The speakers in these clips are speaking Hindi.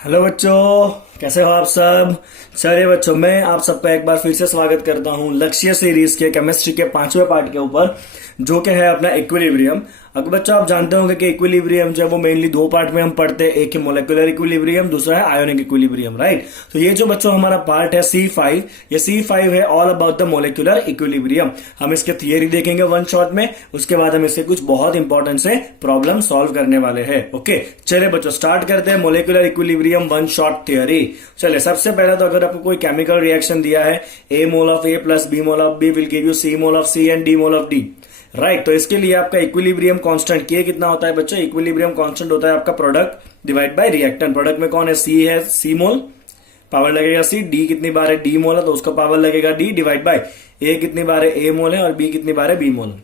हेलो बच्चों, कैसे हो आप सब। चलिए बच्चों, मैं आप सबका एक बार फिर से स्वागत करता हूं लक्ष्य सीरीज के केमिस्ट्री के 5वें पार्ट के ऊपर, जो कि है अपना इक्विलिब्रियम। अगर बच्चों आप जानते होंगे कि इक्विलिब्रियम जो है वो मेनली दो पार्ट में हम पढ़ते हैं, एक है मोलेकुलर इक्विलिब्रियम, दूसरा है आयोनिक इक्विलिब्रियम, राइट। तो ये जो बच्चों हमारा पार्ट है C5, ये C5 है all about the molecular equilibrium. हम इसके थियरी देखेंगे वन शॉट में, उसके बाद हम इससे कुछ बहुत इंपॉर्टेंट से प्रॉब्लम सॉल्व करने वाले हैं। ओके, चलिए बच्चों स्टार्ट करते हैं molecular equilibrium one shot theory. चलिए सबसे पहले तो अगर आपको कोई केमिकल रिएक्शन दिया है, A mole of A plus B mole of B will give you C mole of C and D mole of D, right. तो इसके लिए आपका इक्विलिब्रियम कांस्टेंट K कितना होता है बच्चों? इक्विलिब्रियम कांस्टेंट होता है आपका product divide by reactant. Product में कौन है? C है, C मोल, पावर लगेगा C। D कितनी बार है? D मोल है, तो उसका पावर लगेगा D डिवाइड बाय A कितनी बार है? A मोल है, और B कितनी बार है? B मोल।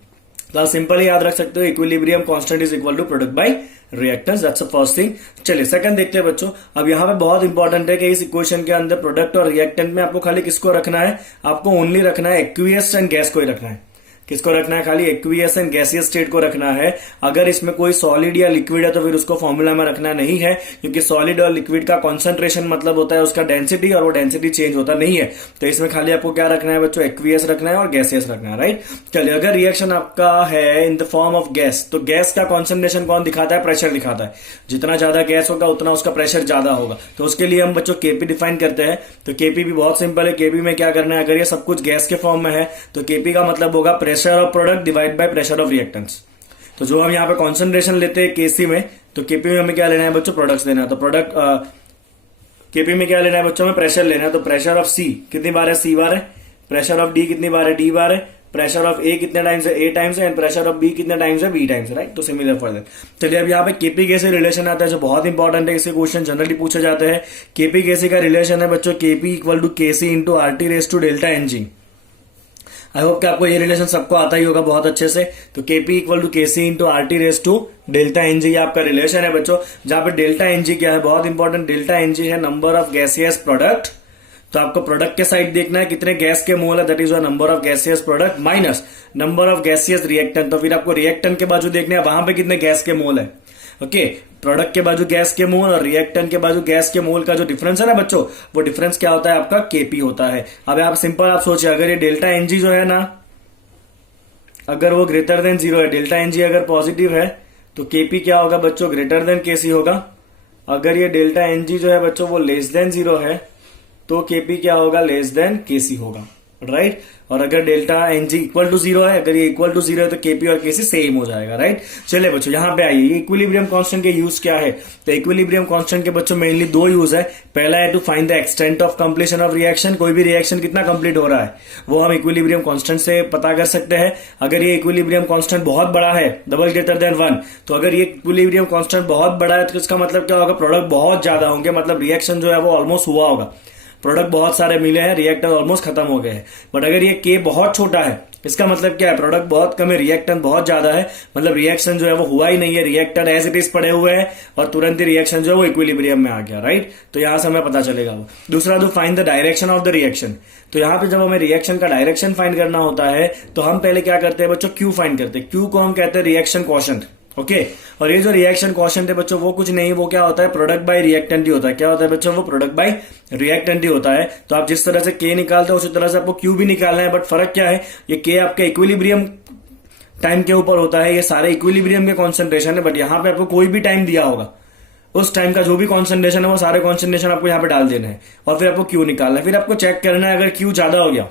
तो आप सिंपल याद रख सकते हो, equilibrium constant is equal to product by reactants. That's the first thing. चलिए सेकंड देखते हैं बच्चों। अब यहाँ पे बहुत इंपॉर्टेंट है कि इस इक्वेशन के अंदर प्रोडक्ट और रिएक्टेंट में आपको खाली किसको रखना है? आपको ओनली रखना है एक्वियस एंड गैस को ही रखना है। किसको रखना है? खाली एक्वियस एंड गैसियस स्टेट को रखना है। अगर इसमें कोई सॉलिड या लिक्विड है तो फिर उसको फॉर्मूला में रखना नहीं है, क्योंकि सॉलिड और लिक्विड का कॉन्सेंट्रेशन मतलब होता है उसका डेंसिटी, और वो डेंसिटी चेंज होता नहीं है। तो इसमें खाली आपको क्या रखना है बच्चों? एक्वियस रखना है और गैसियस रखना है, राइट। चलिए, अगर रिएक्शन आपका है in the form of gas, तो गैस का कॉन्सेंट्रेशन कौन दिखाता है? प्रेशर दिखाता है। जितना ज्यादा गैस होगा उतना उसका प्रेशर ज्यादा होगा। तो उसके लिए हम बच्चों केपी डिफाइन करते हैं। तो केपी भी बहुत सिंपल है। केपी में क्या करना है? अगर ये सब कुछ गैस के फॉर्म में है तो केपी का मतलब होगा pressure of product divide by pressure of reactants. तो जो हम यहाँ पे कॉन्सेंट्रेशन लेते हैं केसी में, तो केपी में हमें क्या लेना है बच्चों? प्रोडक्ट्स लेना है। तो प्रोडक्ट केपी में क्या लेना है बच्चों? में प्रेशर लेना है। तो प्रेशर ऑफ सी कितनी बार है? सी बार है। प्रेशर ऑफ डी कितनी बार है? डी बार है। प्रेशर ऑफ ए कितने टाइम्स है? ए टाइम्स है। एंड प्रेशर ऑफ बी कितने टाइम्स है? बी टाइम्स है, राइट। तो सिमिलर फॉर दैट। चलिए, अब यहाँ पे केपी कैसे रिलेशन आता है, जो बहुत इंपॉर्टेंट है। इसके क्वेश्चन जनरली पूछे जाते हैं। केपी कैसे का रिलेशन है बच्चों? KP equal to KC into RT raise to delta NG. I hope कि आपको ये रिलेशन सबको आता ही होगा बहुत अच्छे से। तो KP equal to KC into RT raise to delta NG आपका रिलेशन है बच्चों। जहां पे डेल्टा एनजी क्या है? बहुत इंपॉर्टेंट। डेल्टा एनजी है नंबर ऑफ गैसियस प्रोडक्ट। तो आपको प्रोडक्ट के साइड देखना है कितने गैस के मोल है, that is number of gaseous product minus number of gaseous reactant. तो फिर आपको रिएक्टेंट के बाजू देखना है वहां पे कितने गैस के मोल है। ओके, प्रोडक्ट के बाजू गैस के मोल और रिएक्टेंट के बाजू गैस के मोल का जो डिफरेंस है ना बच्चों, वो डिफरेंस क्या होता है? आपका केपी होता है। अब आप सिंपल आप सोचिए, अगर ये डेल्टा एनजी जो है ना, अगर वो ग्रेटर देन जीरो है, डेल्टा एनजी अगर पॉजिटिव है, तो केपी क्या होगा बच्चों? ग्रेटर देन केसी होगा। अगर ये डेल्टा एनजी जो है बच्चों वो लेस देन जीरो है, तो केपी क्या होगा? लेस देन केसी होगा, राइट। और अगर delta NG equal to zero है, अगर ये इक्वल टू जीरो है, तो केपी और केसी सेम हो जाएगा, राइट। चलिए बच्चों यहां पे आइए, ये इक्विलिब्रियम कांस्टेंट के यूज क्या है? तो इक्विलिब्रियम कांस्टेंट के बच्चों मेनली दो यूज है। पहला है to find the extent of completion of reaction. कोई भी रिएक्शन कितना कंप्लीट हो रहा है वो हम इक्विलिब्रियम कांस्टेंट से पता कर सकते हैं। अगर ये इक्विलिब्रियम कांस्टेंट बहुत बड़ा है, डबल ग्रेटर देन 1, तो अगर ये इक्विलिब्रियम कांस्टेंट बहुत बड़ा है तो इसका मतलब क्या होगा? प्रोडक्ट बहुत ज्यादा होंगे, मतलब रिएक्शन जो है वो ऑलमोस्ट हुआ होगा। प्रोडक्ट बहुत सारे मिले हैं, रिएक्टर ऑलमोस्ट खत्म हो गए हैं। बट अगर ये के बहुत छोटा है, इसका मतलब क्या है? प्रोडक्ट बहुत कम है, रिएक्टेंट बहुत ज्यादा है, मतलब रिएक्शन जो है वो हुआ ही नहीं है। रिएक्टर एज इट इज पड़े हुए हैं और तुरंत ही रिएक्शन जो है वो इक्विलिब्रियम में आ गया, राइट। तो यहां से हमें पता चलेगा वो। दूसरा, to find the direction of the reaction. तो यहां पे जब हमें रिएक्शन का डायरेक्शन फाइंड करना होता है तो हम पहले क्या करते हैं बच्चों? क्यू फाइंड करते हैं। क्यू को हम कहते हैं रिएक्शन क्वोशंट, ओके। और ये जो रिएक्शन क्वोशंट है बच्चों वो कुछ नहीं, वो क्या होता है? प्रोडक्ट बाय रिएक्टेंट ही होता है। क्या होता है बच्चों? वो प्रोडक्ट बाय रिएक्टेंट ही होता है। तो आप जिस तरह से के निकालते हो उसी तरह से आपको क्यू भी निकालना है। बट फर्क क्या है? ये के आपके इक्विलिब्रियम टाइम के ऊपर होता है, ये सारे इक्विलिब्रियम के कॉन्सेंट्रेशन है। बट यहाँ पे आपको कोई भी टाइम दिया होगा, उस टाइम का जो भी कॉन्सेंट्रेशन है वो सारे कॉन्सेंट्रेशन आपको यहाँ पे डाल देना है और फिर आपको क्यू निकालना है। फिर आपको चेक करना है अगर क्यू ज्यादा हो गया,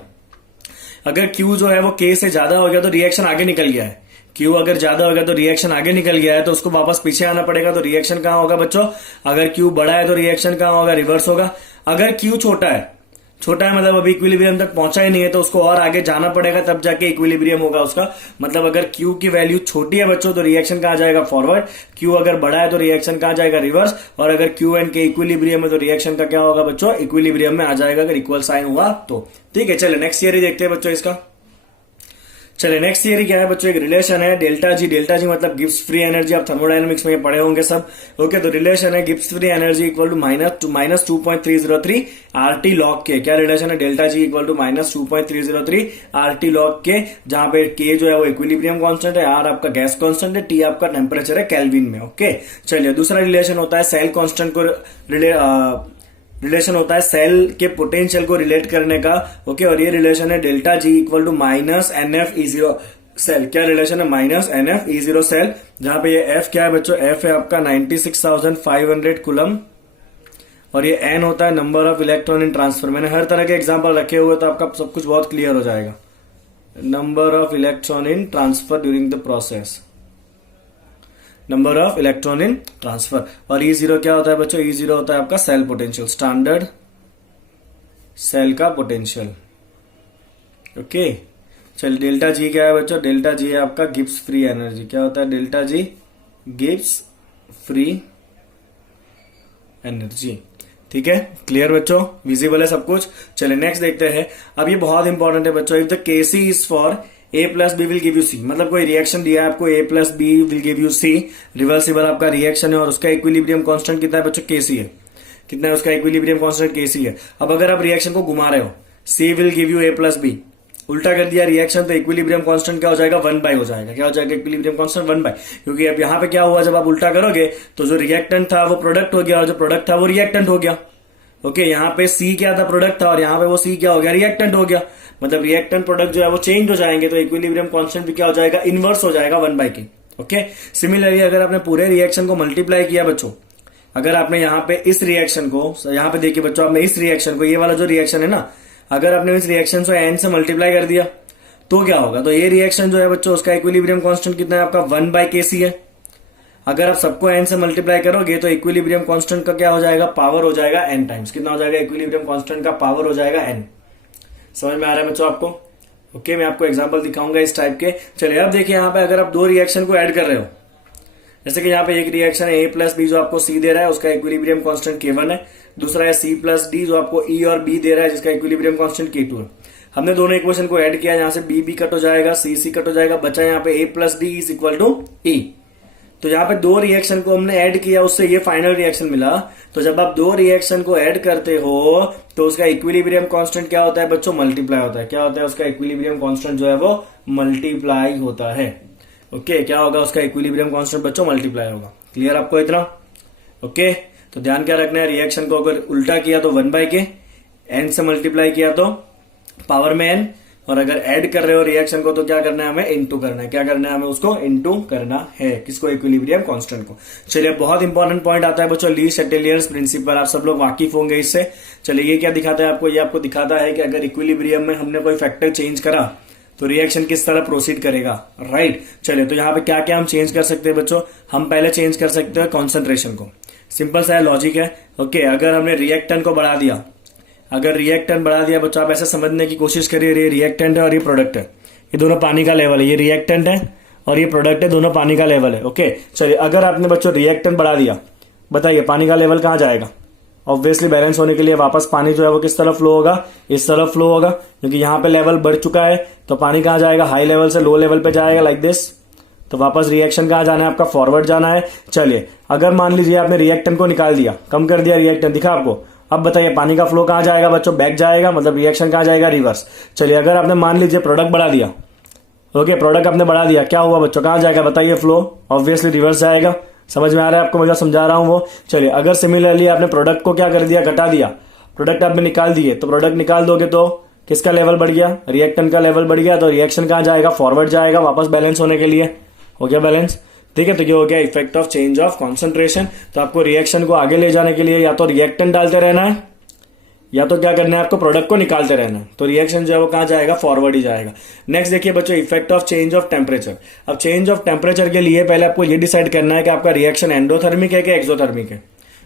अगर क्यू जो है वो के से ज्यादा हो गया तो रिएक्शन आगे निकल गया है। क्यू अगर ज्यादा हो गया तो रिएक्शन आगे निकल गया है, तो उसको वापस पीछे आना पड़ेगा। तो रिएक्शन कहां होगा बच्चों? अगर क्यू बड़ा है तो रिएक्शन कहां होगा? रिवर्स होगा। अगर क्यू छोटा है, छोटा है मतलब अभी इक्विलिब्रियम तक पहुंचा ही नहीं है, तो उसको और आगे जाना पड़ेगा, तब जाके इक्विलिब्रियम होगा उसका। मतलब अगर क्यू की वैल्यू छोटी है बच्चों तो रिएक्शन कहां जाएगा? फॉरवर्ड। क्यू अगर बड़ा है तो रिएक्शन कहां जाएगा? रिवर्स। और अगर क्यू एंड के इक्विलिब्रियम है तो रिएक्शन का क्या होगा बच्चों? इक्विलिब्रियम में आ जाएगा, अगर इक्वल साइन हुआ तो। ठीक है, चलिए नेक्स्ट थियरी देखते हैं बच्चों इसका। चलिए नेक्स्ट थियरी क्या है बच्चों, एक रिलेशन है डेल्टा जी। डेल्टा जी मतलब गिब्स फ्री एनर्जी, आप थर्मोडायनेमिक्स में ये पढ़े होंगे सब। ओके, तो रिलेशन है Gibbs free energy equal to minus 2.303 RT log K. क्या रिलेशन है, delta G equal to minus 2.303 RT log K, जहां पे के जो है वो इक्विलिब्रियम कांस्टेंट है, आर आपका गैस कांस्टेंट है, टी आपका टेम्परेचर है केल्विन में। ओके, चलिए दूसरा रिलेशन होता है सेल कांस्टेंट को रिलेशन होता है सेल के पोटेंशियल को रिलेट करने का। ओके, और ये रिलेशन है delta G equal to minus NF/E0 cell. क्या रिलेशन है, माइनस NF/E0 सेल, जहां पे ये एफ क्या है बच्चों, एफ है आपका 96,500 कूलम, और ये एन होता है number of electron in transfer. मैंने हर तरह के एग्जाम्पल रखे हुए तो आपका सब कुछ बहुत क्लियर हो जाएगा। Number of electron in transfer during the process, number of electron in transfer. और E0 क्या होता है बच्चों, E0 होता है आपका सेल पोटेंशियल, स्टैंडर्ड सेल का पोटेंशियल। ओके, चलिए डेल्टा जी क्या है बच्चों, डेल्टा जी है आपका गिब्स फ्री एनर्जी। क्या होता है डेल्टा जी, गिब्स फ्री एनर्जी। ठीक है, क्लियर बच्चों, विजिबल है सब कुछ। चलिए नेक्स्ट देखते हैं। अब ये बहुत इंपॉर्टेंट है बच्चों, if the Kc is for A plus B will give you C, मतलब कोई रिएक्शन दिया है आपको A plus B will give you C, reversible आपका रिएक्शन है और उसका इक्विलिब्रियम कांस्टेंट कितना है बच्चों, Kc है। कितना है उसका इक्विलिब्रियम कांस्टेंट, Kc है। अब अगर आप रिएक्शन को घुमा रहे हो, C will give you A plus B, उल्टा कर दिया रिएक्शन, तो इक्विलिब्रियम कांस्टेंट क्या हो जाएगा, 1/, हो जाएगा। क्या हो जाएगा, इक्विलिब्रियम कांस्टेंट 1/, क्योंकि अब यहां पे क्या हुआ, जब आप उल्टा करोगे तो जो रिएक्टेंट था वो प्रोडक्ट हो गया और जो प्रोडक्ट था वो रिएक्टेंट हो गया। ओके, यहाँ पे सी क्या था, प्रोडक्ट था, और यहाँ पे वो सी क्या हो गया, रिएक्टेंट हो गया। मतलब रिएक्टेंट प्रोडक्ट जो है वो चेंज हो जाएंगे, तो इक्विलिब्रियम कांस्टेंट भी क्या हो जाएगा, इनवर्स हो जाएगा 1/, के। ओके, सिमिलरली अगर आपने पूरे रिएक्शन को मल्टीप्लाई किया बच्चों, अगर आपने यहाँ पे इस रिएक्शन को, यहाँ पे देखिए बच्चों, आपने इस रिएक्शन को, ये वाला जो रिएक्शन है ना, अगर आपने इस रिएक्शन को एन से मल्टीप्लाई कर दिया तो क्या होगा, तो ये रिएक्शन जो है बच्चों उसका इक्विलिब्रियम कांस्टेंट कितना है आपका, 1/Kc है। अगर आप सबको n से मल्टीप्लाई करोगे तो इक्विलिब्रियम कांस्टेंट का क्या हो जाएगा, पावर हो जाएगा n टाइम्स। कितना हो जाएगा, इक्विलिब्रियम कांस्टेंट का पावर हो जाएगा n। समझ में आ रहा है बच्चों आपको। ओके, मैं आपको एग्जांपल दिखाऊंगा इस टाइप के। चलिए अब देखिए, यहाँ पे अगर आप दो रिएक्शन को ऐड कर रहे हो, जैसे कि यहाँ पे एक रिएक्शन है A प्लस बी जो आपको C दे रहा है, उसका इक्विलिब्रियम कांस्टेंट K1 है। दूसरा है C प्लस D जो आपको E और B दे रहा है, जिसका इक्विलिब्रियम कांस्टेंट K2 है। हमने दोनों इक्वेशन को ऐड किया, यहाँ से B कट हो जाएगा, C कट हो जाएगा, बचा यहाँ पे A plus D is equal to E। तो यहाँ पे दो रिएक्शन को हमने ऐड किया, उससे ये फाइनल रिएक्शन मिला। तो जब आप दो रिएक्शन को ऐड करते हो तो उसका इक्विलिब्रियम कांस्टेंट क्या होता है बच्चों, मल्टीप्लाई होता है। क्या होता है उसका इक्विलिब्रियम कांस्टेंट जो है वो मल्टीप्लाई होता है। ओके, क्या होगा उसका इक्विलिब्रियम कांस्टेंट बच्चों, मल्टीप्लाई होगा। क्लियर आपको इतना। ओके, तो ध्यान क्या रखना है, रिएक्शन को अगर उल्टा किया तो 1/, n से मल्टीप्लाई किया तो पावर में n, और अगर ऐड कर रहे हो रिएक्शन को तो क्या करना है, हमें इनटू करना है। क्या करना है, हमें उसको इनटू करना है, किसको, इक्विलिब्रियम कांस्टेंट को। चलिए बहुत इंपॉर्टेंट पॉइंट आता है बच्चों, ली सेटेलियर्स प्रिंसिपल, आप सब लोग वाकिफ होंगे इससे। चलिए ये क्या दिखाता है आपको, ये आपको दिखाता है कि अगर इक्विलिब्रियम में हमने कोई फैक्टर चेंज करा तो रिएक्शन किस तरह प्रोसीड करेगा। राइट, चलिए तो यहाँ पे क्या क्या हम चेंज कर सकते हैं बच्चों, हम पहले चेंज कर सकते हैं कॉन्सेंट्रेशन को। सिंपल सा लॉजिक है। ओके, अगर हमने रिएक्टेंट को बढ़ा दिया, अगर रिएक्टेंट बढ़ा दिया बच्चों, आप ऐसे समझने की कोशिश करिए, ये रिएक्टेंट है और ये प्रोडक्ट है, ये दोनों पानी का लेवल है। ये रिएक्टेंट है और ये प्रोडक्ट है, दोनों पानी का लेवल है। ओके, चलिए अगर आपने बच्चों रिएक्टेंट बढ़ा दिया, बताइए पानी का लेवल कहाँ जाएगा। ऑब्वियसली बैलेंस होने के लिए वापस पानी जो है वो किस तरफ फ्लो होगा, इस तरफ फ्लो होगा, क्योंकि यहाँ पे लेवल बढ़ चुका है। तो पानी कहाँ जाएगा, हाई लेवल से लो लेवल पे जाएगा, लाइक दिस। तो वापस रिएक्शन कहाँ जाना है आपका, फॉरवर्ड जाना है। चलिए अगर मान लीजिए आपने रिएक्टेंट को निकाल दिया, कम कर दिया रिएक्टेंट, दिखा आपको। अब बताइए पानी का फ्लो कहाँ जाएगा बच्चों, बैक जाएगा, मतलब रिएक्शन कहाँ जाएगा, रिवर्स। चलिए अगर आपने मान लीजिए प्रोडक्ट बढ़ा दिया, ओके प्रोडक्ट आपने बढ़ा दिया, क्या हुआ बच्चों, कहाँ जाएगा बताइए, फ्लो ऑब्वियसली रिवर्स जाएगा। समझ में आ रहा है आपको, मैं जो समझा रहा हूं वो। चलिए अगर सिमिलरली आपने प्रोडक्ट को क्या कर दिया, घटा दिया, प्रोडक्ट आपने निकाल दिए, तो प्रोडक्ट निकाल दोगे तो किसका लेवल बढ़ गया, रिएक्टेंट का लेवल बढ़ गया। तो रिएक्शन कहाँ जाएगा, फॉरवर्ड जाएगा, वापस बैलेंस होने के लिए। हो गया बैलेंस, ठीक है। तो ये हो गया effect of change of concentration. तो आपको रिएक्शन को आगे ले जाने के लिए या तो रिएक्टेंट डालते रहना है, या तो क्या करना है आपको, प्रोडक्ट को निकालते रहना है। तो रिएक्शन जो है वो कहाँ जाएगा, फॉरवर्ड ही जाएगा। नेक्स्ट देखिए बच्चों, effect of change of temperature. अब चेंज ऑफ टेम्परेचर के लिए पहले आपको ये डिसाइड करना है कि आपका रिएक्शन एंडोथर्मिक है कि एक्सोथर्मिक है।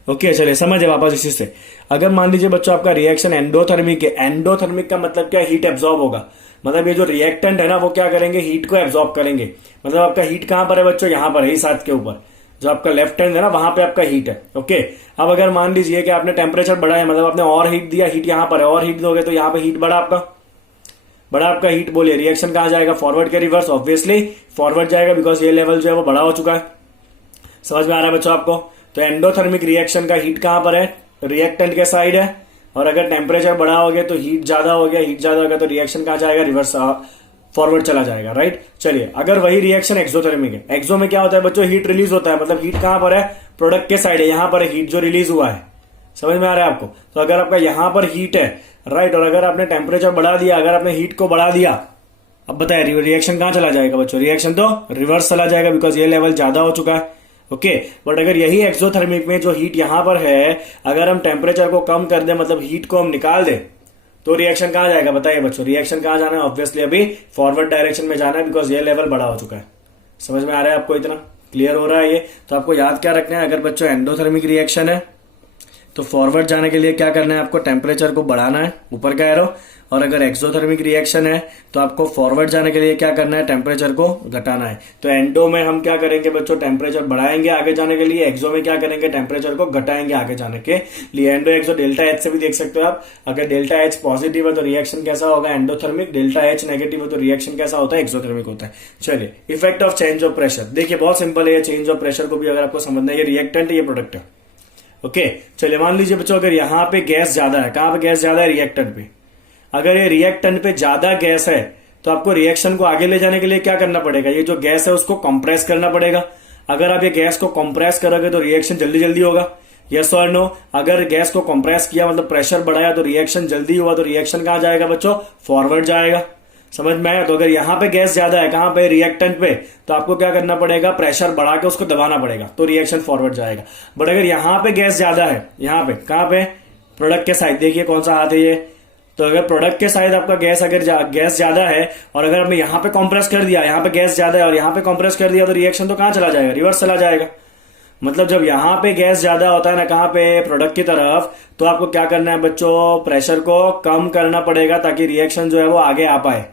ओके चलिए समझे वापस इसी से। अगर मान लीजिए बच्चों आपका रिएक्शन एंडोथर्मिक है, एंडोथर्मिक का मतलब क्या, हीट एब्जॉर्ब होगा। मतलब ये जो रिएक्टेंट है ना वो क्या करेंगे, हीट को एब्जॉर्ब करेंगे। मतलब आपका हीट कहां पर है बच्चों, यहां पर है, इस हाथ के ऊपर जो आपका लेफ्ट हैंड है ना वहां पे आपका हीट है। ओके अब अगर मान लीजिए कि आपने टेम्परेचर बढ़ाया, मतलब आपने और हीट दिया, हीट यहां पर है, और हीट दोगे तो यहां पे हीट बढ़ा आपका। बड़ा आपका हीट बोलिए, रिएक्शन कहाँ जाएगा, फॉरवर्ड के रिवर्स, ऑब्वियसली फॉरवर्ड जाएगा बिकॉज ये लेवल जो है वो बड़ा हो चुका है। समझ में आ रहा है बच्चों आपको? तो एंडोथर्मिक रिएक्शन का हीट कहां पर है, रिएक्टेंट के साइड है, और अगर टेम्परेचर बढ़ा हो गया तो हीट ज्यादा हो गया, हीट ज्यादा हो गया तो रिएक्शन कहां जाएगा, रिवर्स फॉरवर्ड चला जाएगा, राइट। चलिए अगर वही रिएक्शन एक्सोथर्मिक है, एक्सो में क्या होता है बच्चों, हीट रिलीज होता है, मतलब हीट कहां पर है, प्रोडक्ट के साइड है, यहां पर हीट जो रिलीज हुआ है। समझ में आ रहा है आपको? तो अगर आपका यहां पर हीट है, राइट, और अगर आपने टेम्परेचर बढ़ा दिया, अगर आपने हीट को बढ़ा दिया, अब बताए रिएक्शन कहां चला जाएगा बच्चों, रिएक्शन तो रिवर्स चला जाएगा बिकॉज ये लेवल ज्यादा हो चुका है। ओके, बट अगर यही एक्सोथर्मिक में जो हीट यहां पर है, अगर हम टेम्परेचर को कम कर दें, मतलब हीट को हम निकाल दें, तो रिएक्शन कहां जाएगा बताइए बच्चों, रिएक्शन कहां जाना है, ऑब्वियसली अभी फॉरवर्ड डायरेक्शन में जाना है बिकॉज ये लेवल बड़ा हो चुका है। समझ में आ रहा है आपको? इतना क्लियर हो रहा है ये? तो आपको याद क्या रखना है, अगर बच्चों एंडोथर्मिक रिएक्शन है तो फॉरवर्ड जाने के लिए क्या करना है, आपको टेम्परेचर को बढ़ाना है, ऊपर का एरो, और अगर एक्सोथर्मिक रिएक्शन है तो आपको फॉरवर्ड जाने के लिए क्या करना है, टेम्परेचर को घटाना है। तो एंडो में हम क्या करेंगे बच्चों, टेम्परेचर बढ़ाएंगे आगे जाने के लिए, एक्सो में क्या करेंगे, टेम्परेचर को घटाएंगे आगे जाने के लिए। एंडो एक्सो डेल्टा एच से भी देख सकते हो आप, अगर डेल्टा एच पॉजिटिव है तो रिएक्शन कैसा होगा, एंडोथर्मिक, डेल्टा एच नेगेटिव है तो रिएक्शन कैसा होता है, एक्सोथर्मिक होता है। चलिए effect of change of pressure, देखिए बहुत सिंपल है, चेंज ऑफ प्रेशर को भी अगर आपको समझना है, ये रिएक्टेंट है, ये प्रोडक्ट है। ओके, चलिए मान लीजिए बच्चों अगर यहां पे गैस ज्यादा है, कहां पे गैस ज्यादा है, रिएक्टेंट पे, अगर ये रिएक्टेंट पे ज्यादा गैस है तो आपको रिएक्शन को आगे ले जाने के लिए क्या करना पड़ेगा, ये जो गैस है उसको कंप्रेस करना पड़ेगा। अगर आप ये गैस को कंप्रेस करोगे तो रिएक्शन जल्दी जल्दी होगा, यस और नो। अगर गैस को कंप्रेस किया मतलब प्रेशर बढ़ाया तो रिएक्शन जल्दी हुआ, तो रिएक्शन कहां जाएगा बच्चों, फॉरवर्ड जाएगा। समझ में आया? तो अगर यहां पे गैस ज्यादा है, कहां पे, रिएक्टेंट पे, तो आपको क्या करना पड़ेगा, प्रेशर बढ़ा के उसको दबाना पड़ेगा, तो रिएक्शन फॉरवर्ड जाएगा। बट अगर यहां पे गैस ज्यादा है, यहां पे कहां पे, प्रोडक्ट के साइड, देखिए कौन सा हाथ है ये, तो अगर प्रोडक्ट के साइड आपका गैस अगर गैस ज्यादा है और अगर आपने यहां पे कंप्रेस कर दिया, यहां पे गैस ज्यादा है और यहां पे कंप्रेस कर दिया, तो रिएक्शन तो कहां चला जाएगा, रिवर्स चला जाएगा। मतलब जब यहां पे गैस ज्यादा होता है ना, कहां पे, प्रोडक्ट की तरफ, तो आपको क्या करना है बच्चों, प्रेशर को कम करना पड़ेगा ताकि रिएक्शन जो है वो आगे आ पाए।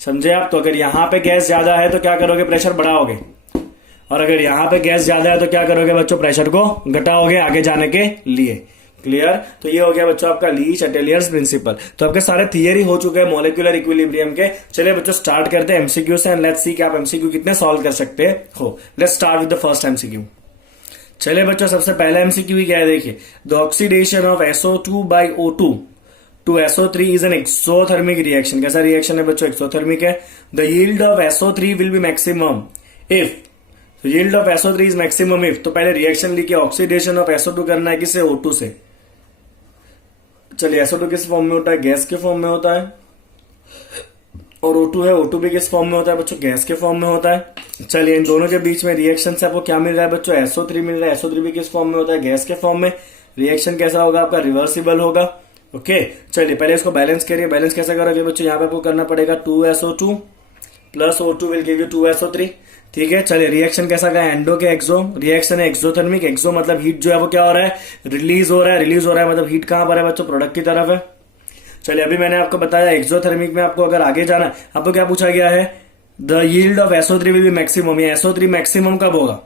समझे आप? तो अगर यहां पे गैस ज्यादा है तो क्या करोगे, प्रेशर बढ़ाओगे, और अगर यहां पे गैस ज्यादा है तो क्या करोगे बच्चों, प्रेशर को घटाओगे आगे जाने के लिए। क्लियर? तो ये हो गया बच्चों आपका लीच अटेलियर्स प्रिंसिपल। तो आपके सारे थियरी हो चुके हैं मॉलिक्यूलर इक्विलिब्रियम के। चलिए बच्चों स्टार्ट करते हैं एमसीक्यू से, एंड लेट्स सी कि आप एमसीक्यू कितने सॉल्व कर सकते हो। Let's start with the first MCQ. चलिए बच्चों सबसे पहला एमसीक्यू ही क्या है, देखिए, the oxidation of SO2 by O2 to SO3 is an exothermic reaction. कैसा रिएक्शन है बच्चों, एक्सोथर्मिक है। The yield of SO3 will be maximum if, तो yield of SO3 is maximum if, तो पहले रिएक्शन लिखिए, ऑक्सीडेशन ऑफ SO2 करना है किससे, O2 से। चलिए SO2 किस फॉर्म में होता है, गैस के फॉर्म में होता है, और O2 है, O2 भी किस फॉर्म में होता है बच्चों, गैस के फॉर्म में होता है। चलिए इन दोनों के बीच में रिएक्शन से आपको क्या मिल रहा है बच्चों, SO3 मिल रहा है। SO3 भी किस फॉर्म में होता है, गैस के फॉर्म में। रिएक्शन कैसा होगा आपका, रिवर्सिबल होगा। ओके, चलिए पहले इसको बैलेंस करिए। बैलेंस कैसे करोगे बच्चों, यहाँ पे आपको करना पड़ेगा 2SO2 plus O2 will give you 2SO3। ठीक है, चलिए रिएक्शन कैसा का है, एंडो के एक्सो, रिएक्शन है एक्सोथर्मिक। एक्सो मतलब हीट जो है वो क्या हो रहा है, रिलीज हो रहा है, रिलीज हो रहा है मतलब हीट कहां पर है बच्चों, प्रोडक्ट की तरफ है। चलिए अभी मैंने आपको बताया एक्सोथर्मिक में आपको अगर आगे जाना है, आपको क्या पूछा गया है, the yield of SO3 will be maximum. ये SO3 मैक्सिमम कब होगा,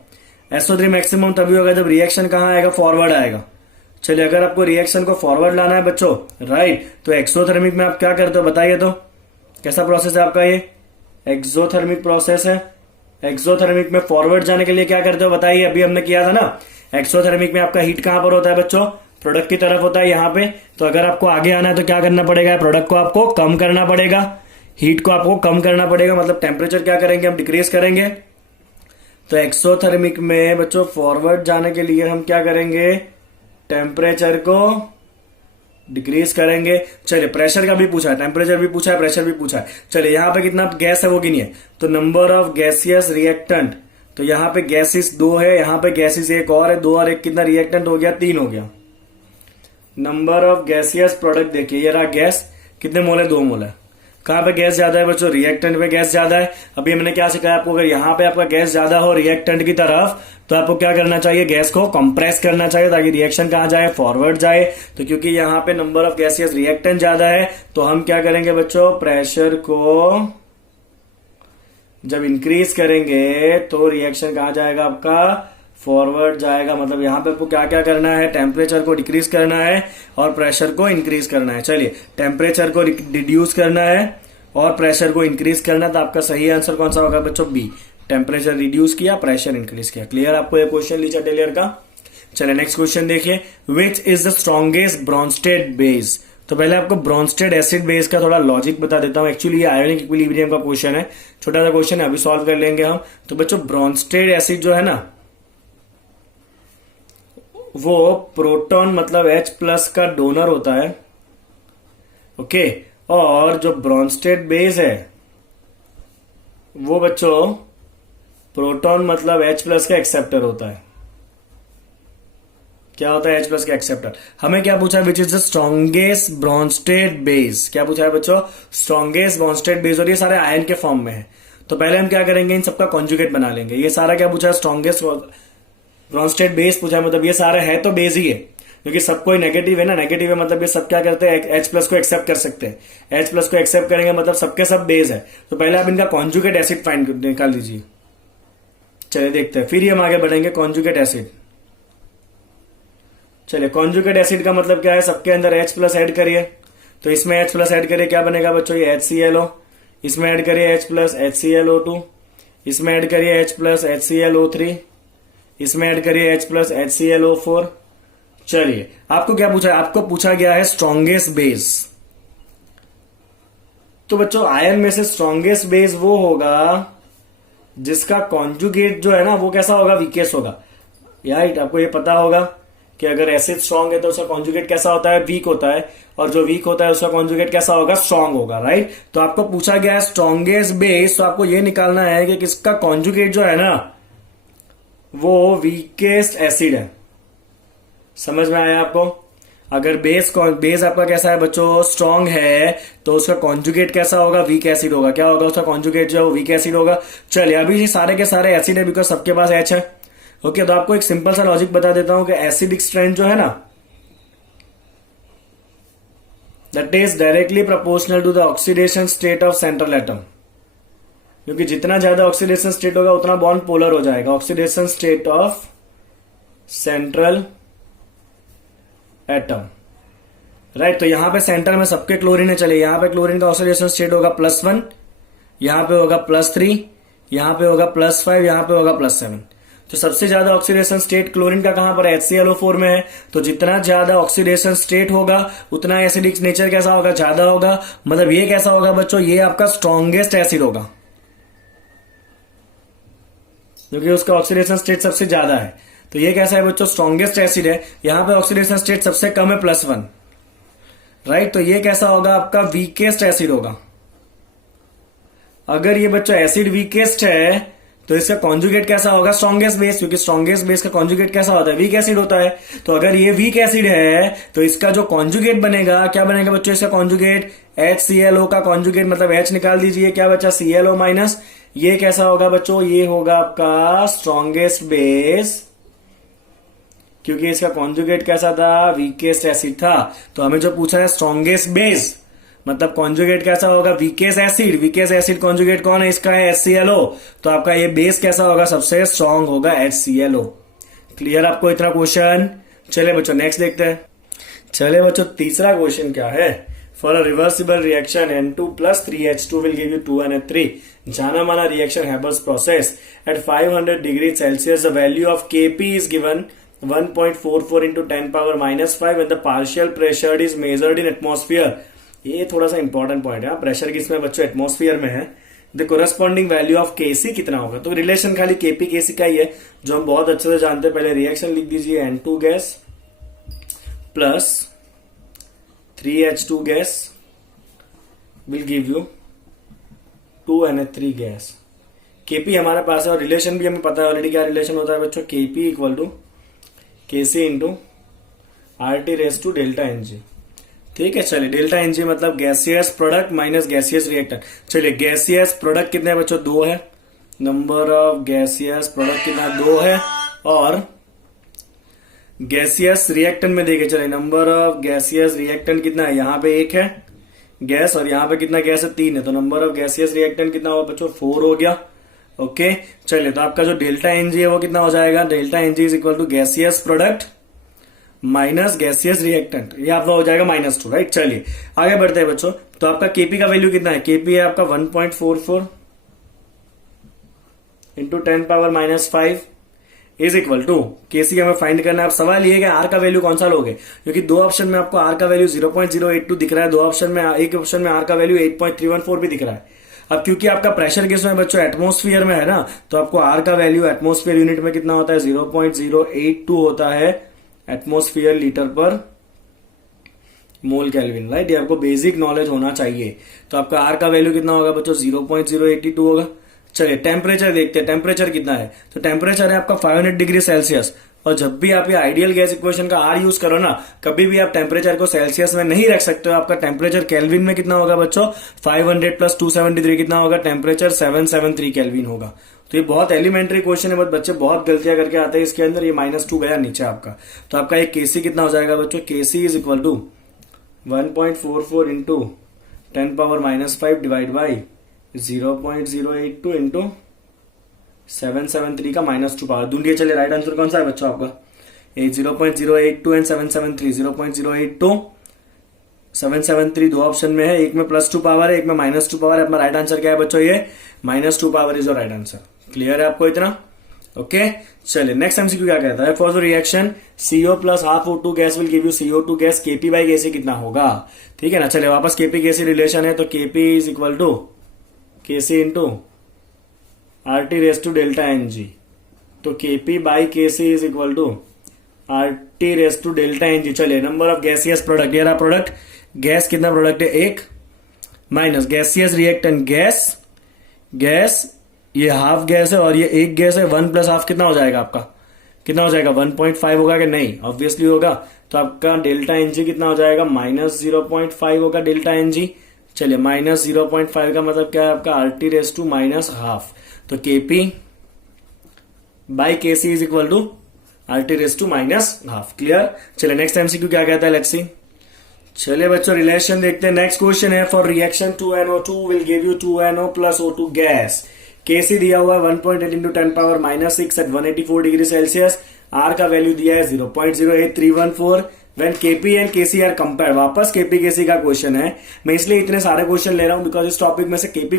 SO3 मैक्सिमम तभी होगा जब रिएक्शन कहां आएगा, फॉरवर्ड आएगा। चलिए अगर आपको रिएक्शन को फॉरवर्ड लाना है बच्चों, राइट, तो एक्सोथर्मिक में आप क्या करते हो बताइए, तो कैसा प्रोसेस है आपका, ये एक्सोथर्मिक प्रोसेस है। एक्सोथर्मिक में फॉरवर्ड जाने के लिए क्या करते हो बताइए, अभी हमने किया था ना, एक्सोथर्मिक में आपका हीट कहां पर होता है बच्चों, प्रोडक्ट की तरफ होता है यहाँ पे। तो अगर आपको आगे आना है तो क्या करना पड़ेगा, प्रोडक्ट को आपको कम करना पड़ेगा, हीट को आपको कम करना पड़ेगा, मतलब टेम्परेचर क्या करेंगे हम, डिक्रीज करेंगे। तो एक्सोथर्मिक में बच्चों फॉरवर्ड जाने के लिए हम क्या करेंगे, टेम्परेचर को डिक्रीज करेंगे। चलिए प्रेशर का भी पूछा है, टेम्परेचर भी पूछा है, प्रेशर भी पूछा है। चलिए यहाँ पे कितना गैस है वो गिनिए, तो नंबर ऑफ गैसियस रिएक्टेंट, तो यहाँ पे गैसेस 2 है, यहाँ पे गैसेस 1 और है, 2 और 1 कितना, रिएक्टेंट हो गया 3 हो गया। नंबर ऑफ गैसियस प्रोडक्ट देखिए, ये रहा गैस, कितने मोल है, 2 मोल है। कहां पे गैस ज्यादा है बच्चों, रिएक्टेंट पे गैस ज्यादा है। अभी हमने क्या सिखाया आपको, अगर यहाँ पे आपका गैस ज्यादा हो रिएक्टेंट की तरफ, तो आपको क्या करना चाहिए, गैस को कंप्रेस करना चाहिए ताकि रिएक्शन कहां जाए, फॉरवर्ड जाए। तो क्योंकि यहाँ पे नंबर ऑफ गैसियस रिएक्टेंट ज्यादा है, तो हम क्या करेंगे बच्चों, प्रेशर को जब इंक्रीज करेंगे तो रिएक्शन कहां जाएगा आपका, फॉरवर्ड जाएगा। मतलब यहाँ पे आपको क्या क्या करना है, टेम्परेचर को डिक्रीज करना है और प्रेशर को इंक्रीज करना है। चलिए टेम्परेचर को रिड्यूस करना है और प्रेशर को इंक्रीज करना, तो आपका सही आंसर कौन सा होगा बच्चों? बी, टेम्परेचर रिड्यूस किया, प्रेशर इंक्रीज किया। क्लियर आपको ये क्वेश्चन लीचा टेलियर का? चलिए नेक्स्ट क्वेश्चन देखिए, which is the strongest Brønsted base. तो पहले आपको ब्रॉन्स्टेड एसिड बेस का थोड़ा लॉजिक बता देता हूं। एक्चुअली ये आयोनिक इक्विलिब्रियम का क्वेश्चन है, छोटा सा क्वेश्चन है, अभी सॉल्व कर लेंगे हम। तो बच्चों ब्रॉन्स्टेड एसिड जो है ना, वो प्रोटॉन मतलब H+ का डोनर होता है, ओके। और जो ब्रॉन्स्टेड बेस है वो बच्चों प्रोटॉन मतलब H+ का एक्सेप्टर होता है। क्या होता है H+ का एक्सेप्टर? हमें क्या पूछा है? Which is the strongest Brønsted base. क्या पूछा है बच्चों? स्ट्रॉन्गेस्ट ब्रॉन्स्टेड बेस, और ये सारे आयन के फॉर्म में है। तो पहले हम क्या करेंगे, इन सबका कॉन्जुगेट बना लेंगे। ये सारा क्या पूछा है? स्ट्रॉन्गेस्ट ब्रॉन्स्टेड बेस पूछा है, मतलब ये सारे है तो बेस ही है, क्योंकि सब कोई नेगेटिव है ना। नेगेटिव है मतलब ये सब क्या करते हैं? H+ को एक्सेप्ट कर सकते हैं। H+ को एक्सेप्ट करेंगे मतलब सबके सब बेस है। तो पहले आप इनका कॉन्जुगेट एसिड फाइंड निकाल लीजिए। चलिए देखते हैं, फिर ही हम आगे बढ़ेंगे। कॉन्जुगेट एसिड, चलिए कॉन्जुगेट एसिड का मतलब क्या है? सबके अंदर H+ ऐड करिए, तो इसमें H+ ऐड करिए, क्या बनेगा बच्चों? ये HClO। इसमें ऐड करिए H+ HClO2। इसमें ऐड करिए H+ HClO3। इसमें ऐड करिए H+ HClO4। चलिए आपको क्या पूछा है? आपको पूछा गया है स्ट्रॉन्गेस्ट बेस। तो बच्चों आयन में से स्ट्रॉन्गेस्ट बेस वो होगा जिसका कॉन्जुगेट जो है ना वो कैसा होगा? वीकेस्ट होगा। राइट, आपको ये पता होगा कि अगर एसिड स्ट्रांग है तो उसका कॉन्जुगेट कैसा होता है? वीक होता है। और जो वीक होता है उसका कॉन्जुगेट कैसा होगा? स्ट्रांग होगा। राइट, तो आपको पूछा गया है स्ट्रॉन्गेस्ट बेस, तो आपको ये निकालना है कि किसका कॉन्जुगेट जो है ना वो वीकेस्ट एसिड है। समझ में आया आपको? अगर बेस आपका कैसा है बच्चों? स्ट्रांग है, तो उसका कॉन्जुगेट कैसा होगा? वीक एसिड होगा। क्या होगा? उसका कॉन्जुगेट जो है वो वीक एसिड होगा। चलिए अभी ये सारे के सारे एसिड है बिकॉज सबके पास H है, ओके। तो आपको एक सिंपल सा लॉजिक बता देता हूं कि एसिडिक स्ट्रेंथ जो है ना that is directly proportional to the oxidation state of central atom, क्योंकि जितना ज्यादा ऑक्सीडेशन स्टेट होगा उतना बॉन्ड पोलर हो जाएगा। Oxidation state of central atom, right. तो यहां पे सेंटर में सबके क्लोरीन है। चलिए यहां पे क्लोरीन का ऑक्सीडेशन स्टेट होगा +1, यहां पे होगा +3, यहां पे होगा +5, यहां पे होगा +7। तो सबसे ज्यादा ऑक्सीडेशन स्टेट क्लोरीन का कहां पर है? HClO4 में है। तो जितना ज्यादा ऑक्सीडेशन स्टेट होगा उतना एसिडिक नेचर कैसा होगा? ज्यादा होगा। मतलब ये कैसा होगा बच्चों? ये आपका स्ट्रॉन्गेस्ट एसिड होगा, क्योंकि उसका ऑक्सीडेशन स्टेट सबसे ज्यादा है। तो ये कैसा है बच्चों? स्ट्रॉन्गेस्ट एसिड है। यहां पे ऑक्सीडेशन स्टेट सबसे कम है +1, राइट। तो ये कैसा होगा? आपका वीकेस्ट एसिड होगा। अगर ये बच्चों एसिड वीकेस्ट है तो इसका कॉन्जुगेट कैसा होगा? स्ट्रॉन्गेस्ट बेस, क्योंकि स्ट्रॉन्गेस्ट बेस का कॉन्जुगेट कैसा होता है? वीक एसिड होता है। तो अगर ये वीक एसिड है तो इसका जो कॉन्जुगेट बनेगा, क्या बनेगा बच्चों? इसका कॉन्जुगेट HClO का कॉन्जुगेट, मतलब H निकाल दीजिए, क्या बचा? Cl-। ये कैसा होगा बच्चों? ये होगा आपका स्ट्रॉन्गेस्ट बेस, क्योंकि इसका कॉन्जुगेट कैसा था? वीकेस्ट एसिड था। तो हमें जो पूछा है स्ट्रॉन्गेस्ट बेस मतलब कॉन्जुगेट कैसा होगा? Weakest acid. Weakest acid conjugate कौन है? इसका है HClO। तो आपका ये बेस कैसा होगा? सबसे स्ट्रांग होगा HClO। क्लियर आपको इतना क्वेश्चन? चले बच्चों नेक्स्ट देखते हैं। चले बच्चों तीसरा क्वेश्चन क्या है? For a reversible reaction N2 + 3H2 will give you 2NH3। जाना माना reaction Haber's process at 500 degree Celsius. The value of Kp is given 1.44 into 10⁻⁵ when the partial pressure is measured in atmosphere। ये थोड़ा सा इंपॉर्टेंट पॉइंट है। प्रेशर किसमें बच्चों? एटमॉस्फेयर में है। The corresponding value of Kc कितना होगा? तो रिलेशन खाली Kp Kc का ही है जो हम बहुत अच्छे से जानते हैं। पहले रिएक्शन लिख दीजिए, N2 gas plus 3H2 gas will give you 2NH3 gas. Kp हमारे पास है और रिलेशन भी हमें पता है ऑलरेडी। क्या रिलेशन होता है बच्चों? Kp = Kc × RT⁻⁴ ठीक है। चलिए ΔNg मतलब gaseous product minus gaseous reactant. चलिए गैसियस प्रोडक्ट कितने है बच्चों? 2 है। नंबर ऑफ गैसियस प्रोडक्ट कितना? 2 है। और गैसियस रिएक्टेंट में देखे चले, नंबर ऑफ गैसियस रिएक्टेंट कितना है? यहाँ पे 1 है गैस और यहाँ पे कितना गैस है? 3 है। तो नंबर ऑफ गैसियस रिएक्टेंट कितना होगा बच्चों? 4 हो गया। ओके चलिए, तो आपका जो ΔNg है वो कितना हो जाएगा? ΔNg = gaseous product minus gaseous reactant. ये आपका हो जाएगा -2, राइट। चलिए आगे बढ़ते हैं बच्चों। तो आपका केपी का वैल्यू कितना है, केपी है आपका 1.44 इंटू 10⁻⁵ इज इक्वल टू केसी हमें फाइंड करना है। अब सवाल ये है कि आर का वैल्यू कौन सा लोगे, क्योंकि दो ऑप्शन में आपको आर का वैल्यू 0.082 दिख रहा है, दो ऑप्शन में, एक ऑप्शन में आर का वैल्यू 8.314 भी दिख रहा है। अब क्योंकि आपका प्रेशर किस में बच्चों, एटमॉस्फेयर में है ना, तो आपको आर का वैल्यू एटमॉस्फेयर यूनिट में कितना होता है, 0.082 होता है एटमॉस्फेयर लीटर पर मोल केल्विन, राइट। ये आपको बेसिक नॉलेज होना चाहिए। तो आपका आर का वैल्यू कितना होगा बच्चों, 0.082 होगा। चलिए टेम्परेचर देखते हैं, टेम्परेचर कितना है, तो टेम्परेचर है आपका 500 डिग्री सेल्सियस। और जब भी आप ये आइडियल गैस इक्वेशन का आर यूज करो ना, कभी भी आप टेम्परेचर को सेल्सियस में नहीं रख सकते हो। आपका टेम्परेचर केल्विन में कितना होगा बच्चों, 500 प्लस 273 कितना होगा, टेम्परेचर 773 केल्विन होगा। तो ये बहुत एलिमेंट्री क्वेश्चन है, बट बच्चे बहुत गलतियां करके आते हैं इसके अंदर। ये -2 गया नीचे आपका, तो आपका एक केसी कितना हो जाएगा बच्चों, Kc is equal to 1.44 into 10⁻⁵ divide by 0.082 into 773 का -2 पावर दूंगे। चलिए राइट आंसर कौन सा है बच्चों आपका, 0.082 एंड 773, 0.082 773 दो ऑप्शन में है, एक में +2 पावर है, एक में -2 पावर है। अपना राइट आंसर क्या है बच्चों, ये -2 power is your right answer. Clear है आपको इतना, ओके। चलिए नेक्स्ट एमसीक्यू क्या कहता है, for the reaction CO plus half O2 gas will give you CO2 gas, KP by KC कितना होगा, ठीक है ना। चलिए वापस KP KC रिलेशन है, तो KP is equal to KC into RT raise to delta NG। तो KP by KC is equal to RT raise to delta NG। चलिए नंबर ऑफ गैसियस प्रोडक्ट, ये रहा प्रोडक्ट, गैस कितना प्रोडक्ट है, एक, minus gaseous reactant gas, gas ये हाफ गैस है और ये एक गैस है, 1 प्लस हाफ कितना हो जाएगा आपका, कितना हो जाएगा 1.5 होगा कि नहीं, ऑब्वियसली होगा। तो आपका डेल्टा NG कितना हो जाएगा, -0.5 होगा डेल्टा NG। चलिए -0.5 का मतलब क्या है आपका, RT रेस टू -हाफ। तो KP by KC is equal to RT raise to -half. Clear. चलिए नेक्स्ट MCQ क्या कहता है, लेट्स सी। चलिए बच्चों रिलेशन देखते हैं। नेक्स्ट क्वेश्चन है, for reaction 2NO2 will give you 2NO plus O2 gas. KC दिया हुआ है 1.8 इंटू 10⁻⁶ एट 184 डिग्री सेल्सियस। R का वैल्यू दिया है 0.08314। When KP and KC are compare, वापस KP KC का क्वेश्चन है। मैं इसलिए इतने सारे क्वेश्चन ले रहा हूं बिकॉज इस टॉपिक में से KP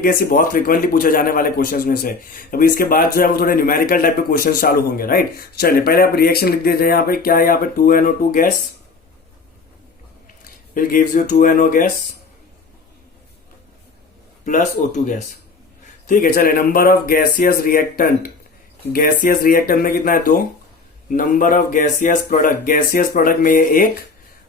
KC बहुत फ्रिक्वेंटली पूछे जाने वाले क्वेश्चंस में से। अभी इसके बाद जो है वो थोड़े न्यूमेरिकल टाइप के क्वेश्चन चालू होंगे, राइट। चलिए पहले आप रिएक्शन लिख दीजिए यहाँ पे, क्या है यहाँ पे, 2NO2 gas will gives you 2NO gas plus O2 gas, ठीक है। चलिए number of gaseous reactant, gaseous reactant में कितना है, 2। Number of gaseous product, gaseous product में ये 1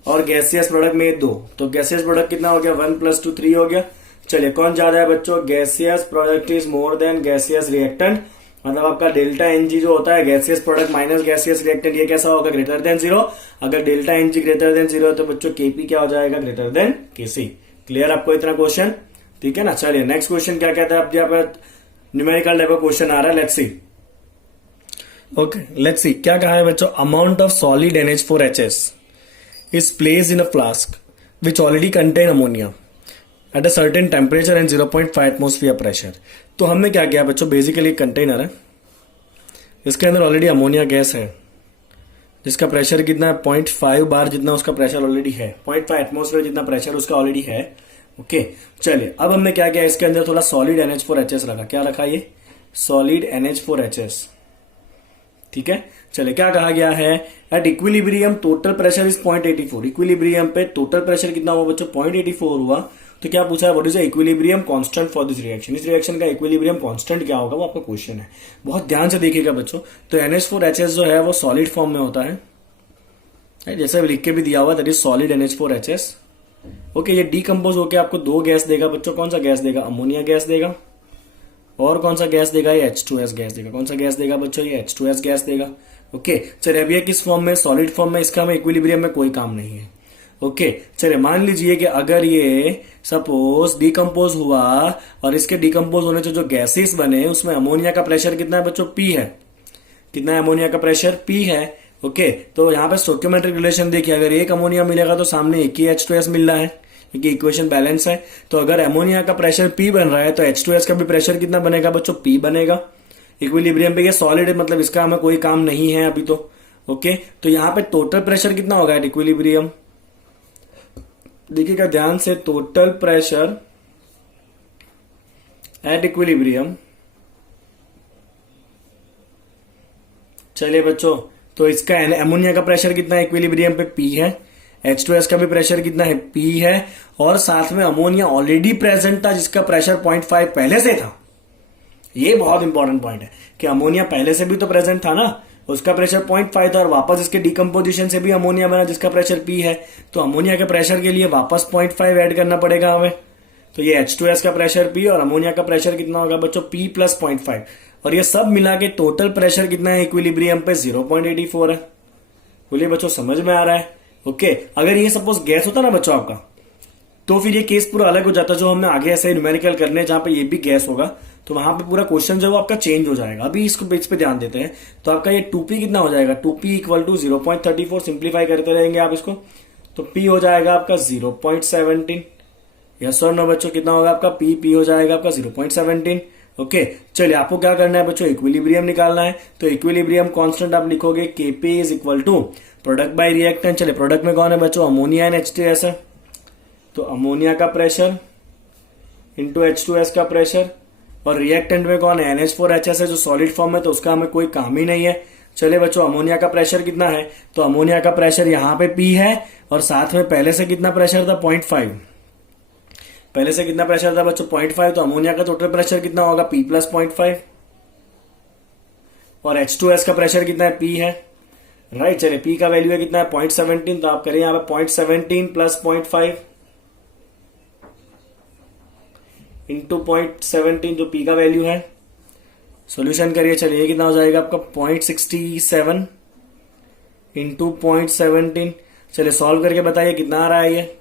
और गैसियस प्रोडक्ट में ये 2। तो गैसियस प्रोडक्ट कितना हो गया, 1 + 2 3 हो गया। चलिए कौन ज्यादा है बच्चों, gaseous product is more than gaseous reactant. मतलब आपका डेल्टा NG जो होता है, gaseous product minus gaseous reactant, ये कैसा होगा, ग्रेटर देन 0। अगर डेल्टा NG ग्रेटर देन 0 तो बच्चों KP क्या हो जाएगा, ग्रेटर देन KC। क्लियर आपको इतना क्वेश्चन, ठीक है ना। चलिए नेक्स्ट क्वेश्चन क्या कहता है, अब यहाँ पर न्यूमेरिकल टाइप का क्वेश्चन आ रहा है, let's see. Okay let's see क्या कहा है बच्चों, amount of solid NH4HS is placed in a flask which already contain ammonia at a certain temperature and 0.5 atmosphere pressure. तो हमने क्या किया बच्चों, बेसिकली कंटेनर है, इसके अंदर ऑलरेडी अमोनिया गैस है जिसका प्रेशर कितना है, 0.5 बार जितना उसका प्रेशर ऑलरेडी है, 0.5 एटमोस्फियर जितना प्रेशर उसका ऑलरेडी है। ओके चलिए अब हमने क्या किया, इसके अंदर थोड़ा सॉलिड NH4HS रखा। क्या रखा, ये सॉलिड NH4HS, ठीक है। चलिए क्या कहा गया है, at equilibrium total pressure is 0.84। Equilibrium पे टोटल प्रेशर कितना हुआ बच्चों, 0.84 हुआ। तो क्या पूछा है, what is the equilibrium constant for this reaction. इस रिएक्शन का इक्विलिब्रियम कांस्टेंट क्या होगा, वो आपका क्वेश्चन है। बहुत ध्यान से देखिएगा बच्चों। तो NH4HS जो है वो सॉलिड फॉर्म में होता है, जैसे लिख के भी दिया हुआ, that is solid NH4HS। Okay ये डीकम्पोज होकर आपको 2 गैस देगा बच्चों। कौन सा गैस देगा, अमोनिया गैस देगा, और कौन सा गैस देगा, ये H2S गैस देगा। कौन सा गैस देगा बच्चों, ये H2S गैस देगा। ओके चलिए अब ये किस फॉर्म में, सॉलिड फॉर्म में, इसका हमें इक्विलिब्रियम में कोई काम नहीं है। ओके चलिए मान लीजिए कि अगर ये सपोज डिकम्पोज हुआ और इसके डिकम्पोज होने से जो गैसेस बने उसमें अमोनिया का प्रेशर कितना है बच्चों, P है। कितना है अमोनिया का प्रेशर, P है। ओके तो यहाँ पे स्टोइकियोमेट्रिक रिलेशन देखिए, अगर एक अमोनिया मिलेगा तो सामने एक ही H2S मिल रहा है, क्योंकि इक्वेशन बैलेंस है। तो अगर अमोनिया का प्रेशर P बन रहा है तो H2S का भी प्रेशर कितना बनेगा बच्चों, P बनेगा। इक्विलिब्रियम पे ये सॉलिड है, मतलब इसका हमें कोई काम नहीं है अभी तो। ओके तो यहाँ पे टोटल प्रेशर कितना होगा एट इक्विलिब्रियम, देखिएगा ध्यान से, टोटल प्रेशर एट इक्विलिब्रियम। चलिए बच्चों, तो इसका अमोनिया का प्रेशर कितना है इक्विलिब्रियम पे? P है। H2S का भी प्रेशर कितना है? P है। और साथ में अमोनिया ऑलरेडी प्रेजेंट था जिसका प्रेशर 0.5 पहले से था। ये बहुत इंपॉर्टेंट पॉइंट है कि अमोनिया पहले से भी तो प्रेजेंट था ना, उसका प्रेशर 0.5 था और वापस इसके डिकम्पोजिशन से भी अमोनिया बना जिसका प्रेशर P है। तो अमोनिया के प्रेशर के लिए वापस 0.5 ऐड करना पड़ेगा हमें। तो ये H2S का प्रेशर P और अमोनिया का प्रेशर कितना होगा बच्चों? P plus 0.5। और ये सब मिला के टोटल प्रेशर कितना है इक्विलिब्रियम पे? 0.84 है। बोलिए बच्चों, समझ में आ रहा है? ओके। अगर ये सपोज गैस होता ना बच्चों आपका, तो फिर ये केस पूरा अलग हो जाता, जो हमने आगे ऐसे न्यूमेरिकल करने जहां पे ये भी गैस होगा, तो वहां पे पूरा क्वेश्चन जो आपका चेंज हो जाएगा। अभी इसको इस पे ध्यान देते हैं। तो आपका ये 2p कितना हो जाएगा? 2p equal to 0.34। सिंप्लीफाई करते रहेंगे आप इसको, तो p हो जाएगा आपका 0.17। यस और नो बच्चों, कितना होगा आपका? p हो जाएगा आपका 0.17। ओके। चलिए, आपको क्या करना है बच्चों? इक्विलिब्रियम निकालना है। तो इक्विलिब्रियम कांस्टेंट आप लिखोगे Kp is equal to product by reactant. चलिए, प्रोडक्ट में कौन है बच्चों? अमोनिया एंड H2S है। तो अमोनिया का प्रेशर इंटू H2S का प्रेशर, और रिएक्टेंट में कौन है? NH4HS है जो सॉलिड फॉर्म है, तो उसका हमें कोई काम ही नहीं है। चलिए बच्चों, अमोनिया का प्रेशर कितना है? तो अमोनिया का प्रेशर यहां पे P है और साथ में पहले से कितना प्रेशर था? 0.5। पहले से कितना प्रेशर था बच्चों? 0.5। तो अमोनिया का टोटल प्रेशर कितना होगा? P plus 0.5। और H2S का प्रेशर कितना है? P है। राइट। चलिए, P का वैल्यू है कितना है? 0.17। तो आप करें यहां पे 0.17 प्लस 0.5 इंटू 0.17 जो P का वैल्यू है। सॉल्यूशन करिए। चलिए, कितना हो जाएगा आपका? 0.67 इंटू 0.17। चलिए, सॉल्व करके बताइए कितना आ रहा है ये।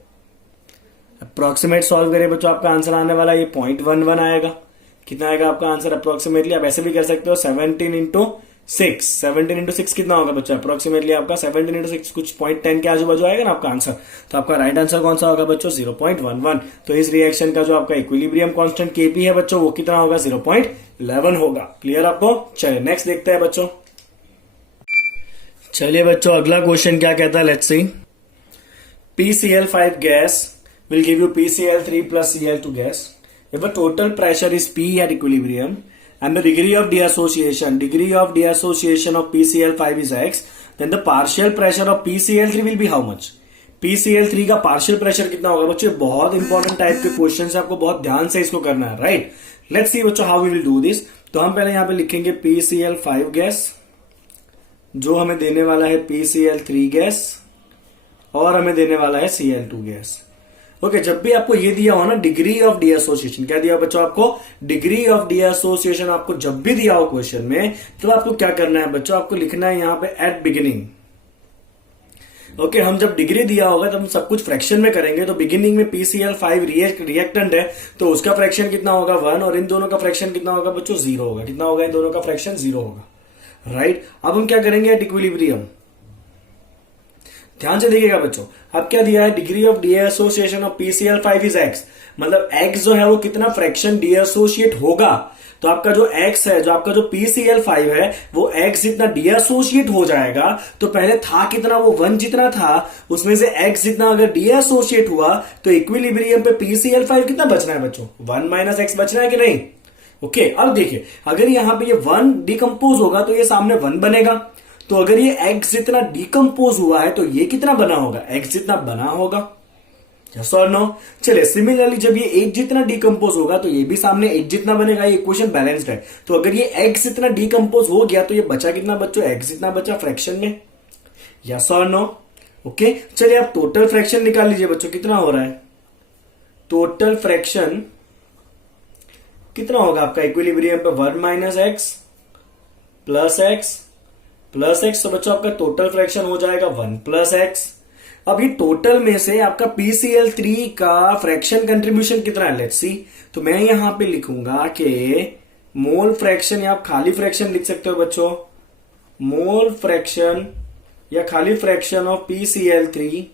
अप्रोक्सीमेट सॉल्व करिए बच्चों, आपका आंसर आने वाला है ये 0.11 आएगा। कितना आएगा आपका आंसर अप्रोक्सीमेटली? आप ऐसे भी कर सकते हो 17 इंटू 6। 17 इंटू 6 कितना होगा बच्चों? अप्रोक्सीमेटली आपका 17 इंटू 6 कुछ 0.10 के आजू बाजू आएगा ना आपका आंसर। तो आपका राइट आंसर कौन सा होगा बच्चों? 0.11। तो इस रिएक्शन का जो आपका इक्विलिब्रियम कांस्टेंट Kp है बच्चों, वो कितना होगा? 0.11 होगा। क्लियर आपको? चलिए, नेक्स्ट देखते हैं बच्चों। चलिए बच्चों, अगला क्वेश्चन क्या कहता है, let's see. PCl5 gas will give you PCl3 plus Cl2 gas. If the total pressure is P at equilibrium and the degree of deassociation of PCl5 is X, then the partial pressure of PCl3 will be how much? PCl3 का पार्शियल प्रेशर कितना होगा बच्चों? बहुत इंपॉर्टेंट टाइप के क्वेश्चन है, आपको बहुत ध्यान से इसको करना है। राइट। लेट्स सी बच्चों how we will do this. तो हम पहले यहां पे लिखेंगे PCl5 गैस, जो हमें देने वाला है PCl3 गैस, और हमें देने वाला है Cl2 गैस। ओके। जब भी आपको ये दिया हो ना डिग्री ऑफ डीएसोसिएशन, क्या दिया बच्चों आपको? डिग्री ऑफ डीएसोसिएशन आपको जब भी दिया हो क्वेश्चन में, तो आपको क्या करना है बच्चों? आपको लिखना है यहां पे एट बिगिनिंग। ओके। हम जब डिग्री दिया होगा तब हम सब कुछ फ्रैक्शन में करेंगे। तो बिगिनिंग में PCl5 रिएक्टेंट है, तो उसका फ्रैक्शन कितना होगा? 1। और इन दोनों का फ्रैक्शन कितना होगा बच्चों? 0 होगा। कितना होगा? इन दोनों का फ्रैक्शन 0 होगा। राइट। अब हम क्या करेंगे एट इक्विलिब्रियम? ध्यान से देखिएगा बच्चों, अब क्या दिया है? Degree of dissociation of PCl5 is X। मतलब X जो है वो कितना फ्रैक्शन डीएसोसिएट होगा। तो आपका जो X है, जो आपका जो PCl5 है, वो X जितना डीएसोसिएट हो जाएगा। तो पहले था कितना? वो 1 जितना था, उसमें से X जितना अगर डीएसोसिएट हुआ, तो इक्विलिब्रियम पे PCl5 कितना बचना है बच्चों? 1 माइनस एक्स बचना है कि नहीं? ओके। अब देखिए, अगर यहां पे ये 1 डिकम्पोज होगा तो ये सामने 1 बनेगा। तो अगर ये X जितना डिकम्पोज हुआ है, तो ये कितना बना होगा? X जितना बना होगा। यस और नो? चलिए, सिमिलरली जब ये 8 जितना डिकम्पोज होगा, तो ये भी सामने 8 जितना बनेगा। ये इक्वेशन बैलेंस्ड है। तो अगर ये X जितना डिकम्पोज हो गया, तो ये बचा कितना बच्चों? X जितना बचा फ्रैक्शन में। यस और नो? ओके। चलिए, आप टोटल फ्रैक्शन निकाल लीजिए बच्चों, कितना हो रहा है? टोटल फ्रैक्शन कितना होगा आपका इक्विलिब्रियम पे? 1 minus x plus x plus x. तो बच्चों आपका टोटल फ्रैक्शन हो जाएगा 1 प्लस एक्स। अब ये टोटल में से आपका PCl3 का फ्रैक्शन कंट्रीब्यूशन कितना है? Let's see. तो मैं यहां पे लिखूंगा कि मोल फ्रैक्शन, या आप खाली फ्रैक्शन लिख सकते हो बच्चों, मोल फ्रैक्शन या खाली fraction of PCl3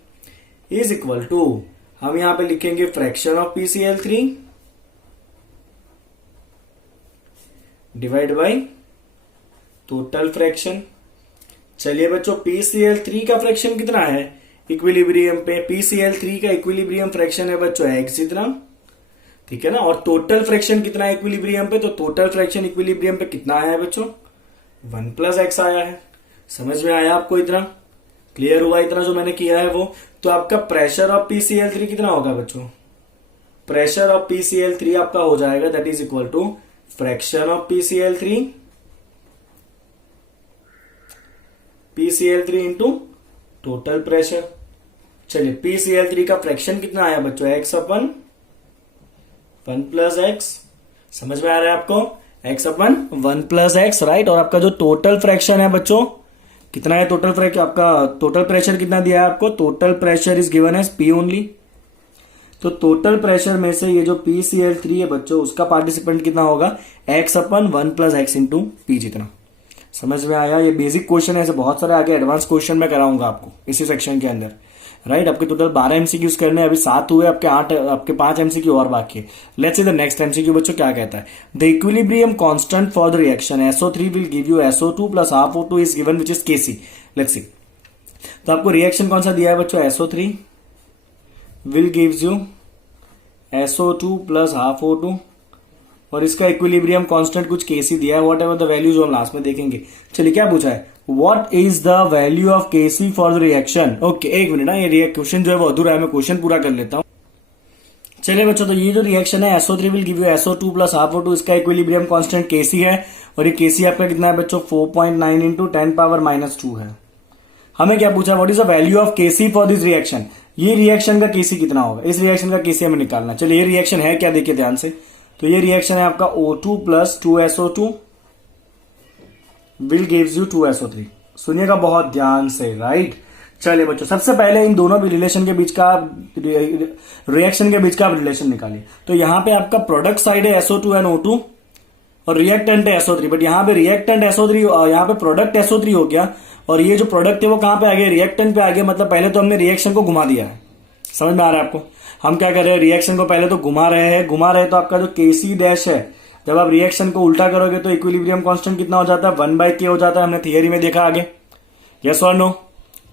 is equal to, हम यहां पे लिखेंगे fraction of PCl3 divide by total fraction. चलिए बच्चों, PCl3 का फ्रैक्शन कितना है? इक्विलिब्रियम पे। PCl3 का इक्विलिब्रियम फ्रैक्शन है बच्चों x जितना, ठीक है ना। और टोटल फ्रैक्शन कितना है इक्विलिब्रियम पे, तो टोटल फ्रैक्शन इक्विलिब्रियम पे कितना आया है बच्चों, 1+x आया है। समझ में आया आपको, इतना क्लियर हुआ, इतना जो मैंने किया है वो। तो आपका प्रेशर ऑफ PCl3 कितना होगा बच्चों, प्रेशर ऑफ PCl3 आपका हो जाएगा that is equal to fraction of PCl3 into total pressure. चलिए PCl3 का फ्रैक्शन कितना आया बच्चों, x/1+x। समझ में आ रहा है आपको, x/1+x, राइट। और आपका जो टोटल फ्रैक्शन है बच्चों कितना है, टोटल फ्रैक्शन आपका टोटल प्रेशर कितना दिया है आपको, total pressure is given as P only. तो टोटल प्रेशर में से ये जो PCl3 है बच्चों उसका पार्टिसिपेंट कितना होगा, x/1+x इंटू P जितना। समझ में आया, ये बेसिक क्वेश्चन है, ऐसे बहुत सारे आगे एडवांस क्वेश्चन मैं कराऊंगा आपको इसी सेक्शन के अंदर, राइट। आपके टोटल 12 एमसीक्यूज करने, अभी 7 हुए, आपके 5 एमसीक्यू और बाकी है। Let's see the next MCQ बच्चों क्या कहता है, the equilibrium constant for the reaction SO3 will give you SO2 plus half O2 is given which is Kc। Let's see, तो आपको रिएक्शन कौन सा दिया है बच्चों, SO3 will gives you SO2 plus half O2 और इसका इक्विलिब्रियम कांस्टेंट कुछ Kc दिया है, वॉट एवर द वैल्यू जो हम लास्ट में देखेंगे। चलिए क्या पूछा है, what is the value of Kc for the reaction. Okay, एक मिनट ना, ये क्वेश्चन जो है वो अधूरा है, मैं क्वेश्चन पूरा कर लेता हूं। चलिए बच्चों, तो ये जो रिएक्शन है SO3 will give you SO2 plus half O2, इसका इक्विलिब्रियम कांस्टेंट Kc है और ये Kc आपका कितना है बच्चों, 4.9 इंटू 10⁻⁻2 है। हमें क्या पूछा, what is the value of Kc for this reaction. ये रिएक्शन का Kc कितना होगा, इस रिएक्शन का Kc हमें निकालना। चलिए ये रिएक्शन है क्या, देखिए ध्यान से। तो ये रिएक्शन है आपका O2 plus 2SO2 will gives you 2SO3। सुनिएगा बहुत ध्यान से, राइट। चलिए बच्चों, सबसे पहले इन दोनों भी रिलेशन के बीच का, रिएक्शन के बीच का रिलेशन निकालिए। तो यहां पे आपका प्रोडक्ट साइड है SO2 एंड O2 और रिएक्टेंट है SO3, बट यहां पे रिएक्टेंट SO3, यहां पे प्रोडक्ट SO3 हो गया और ये जो प्रोडक्ट है वो कहां पे आ गया, रिएक्टेंट पे आ गया। मतलब पहले तो हमने रिएक्शन को घुमा दिया है, समझ में आ रहा है आपको। हम क्या कर रहे हैं, रिएक्शन को पहले तो घुमा रहे हैं, तो आपका जो Kc डैश है, जब आप रिएक्शन को उल्टा करोगे तो इक्विलिब्रियम कांस्टेंट कितना हो जाता है, 1/k हो जाता है। हमने थियरी में देखा आगे, यस और नो,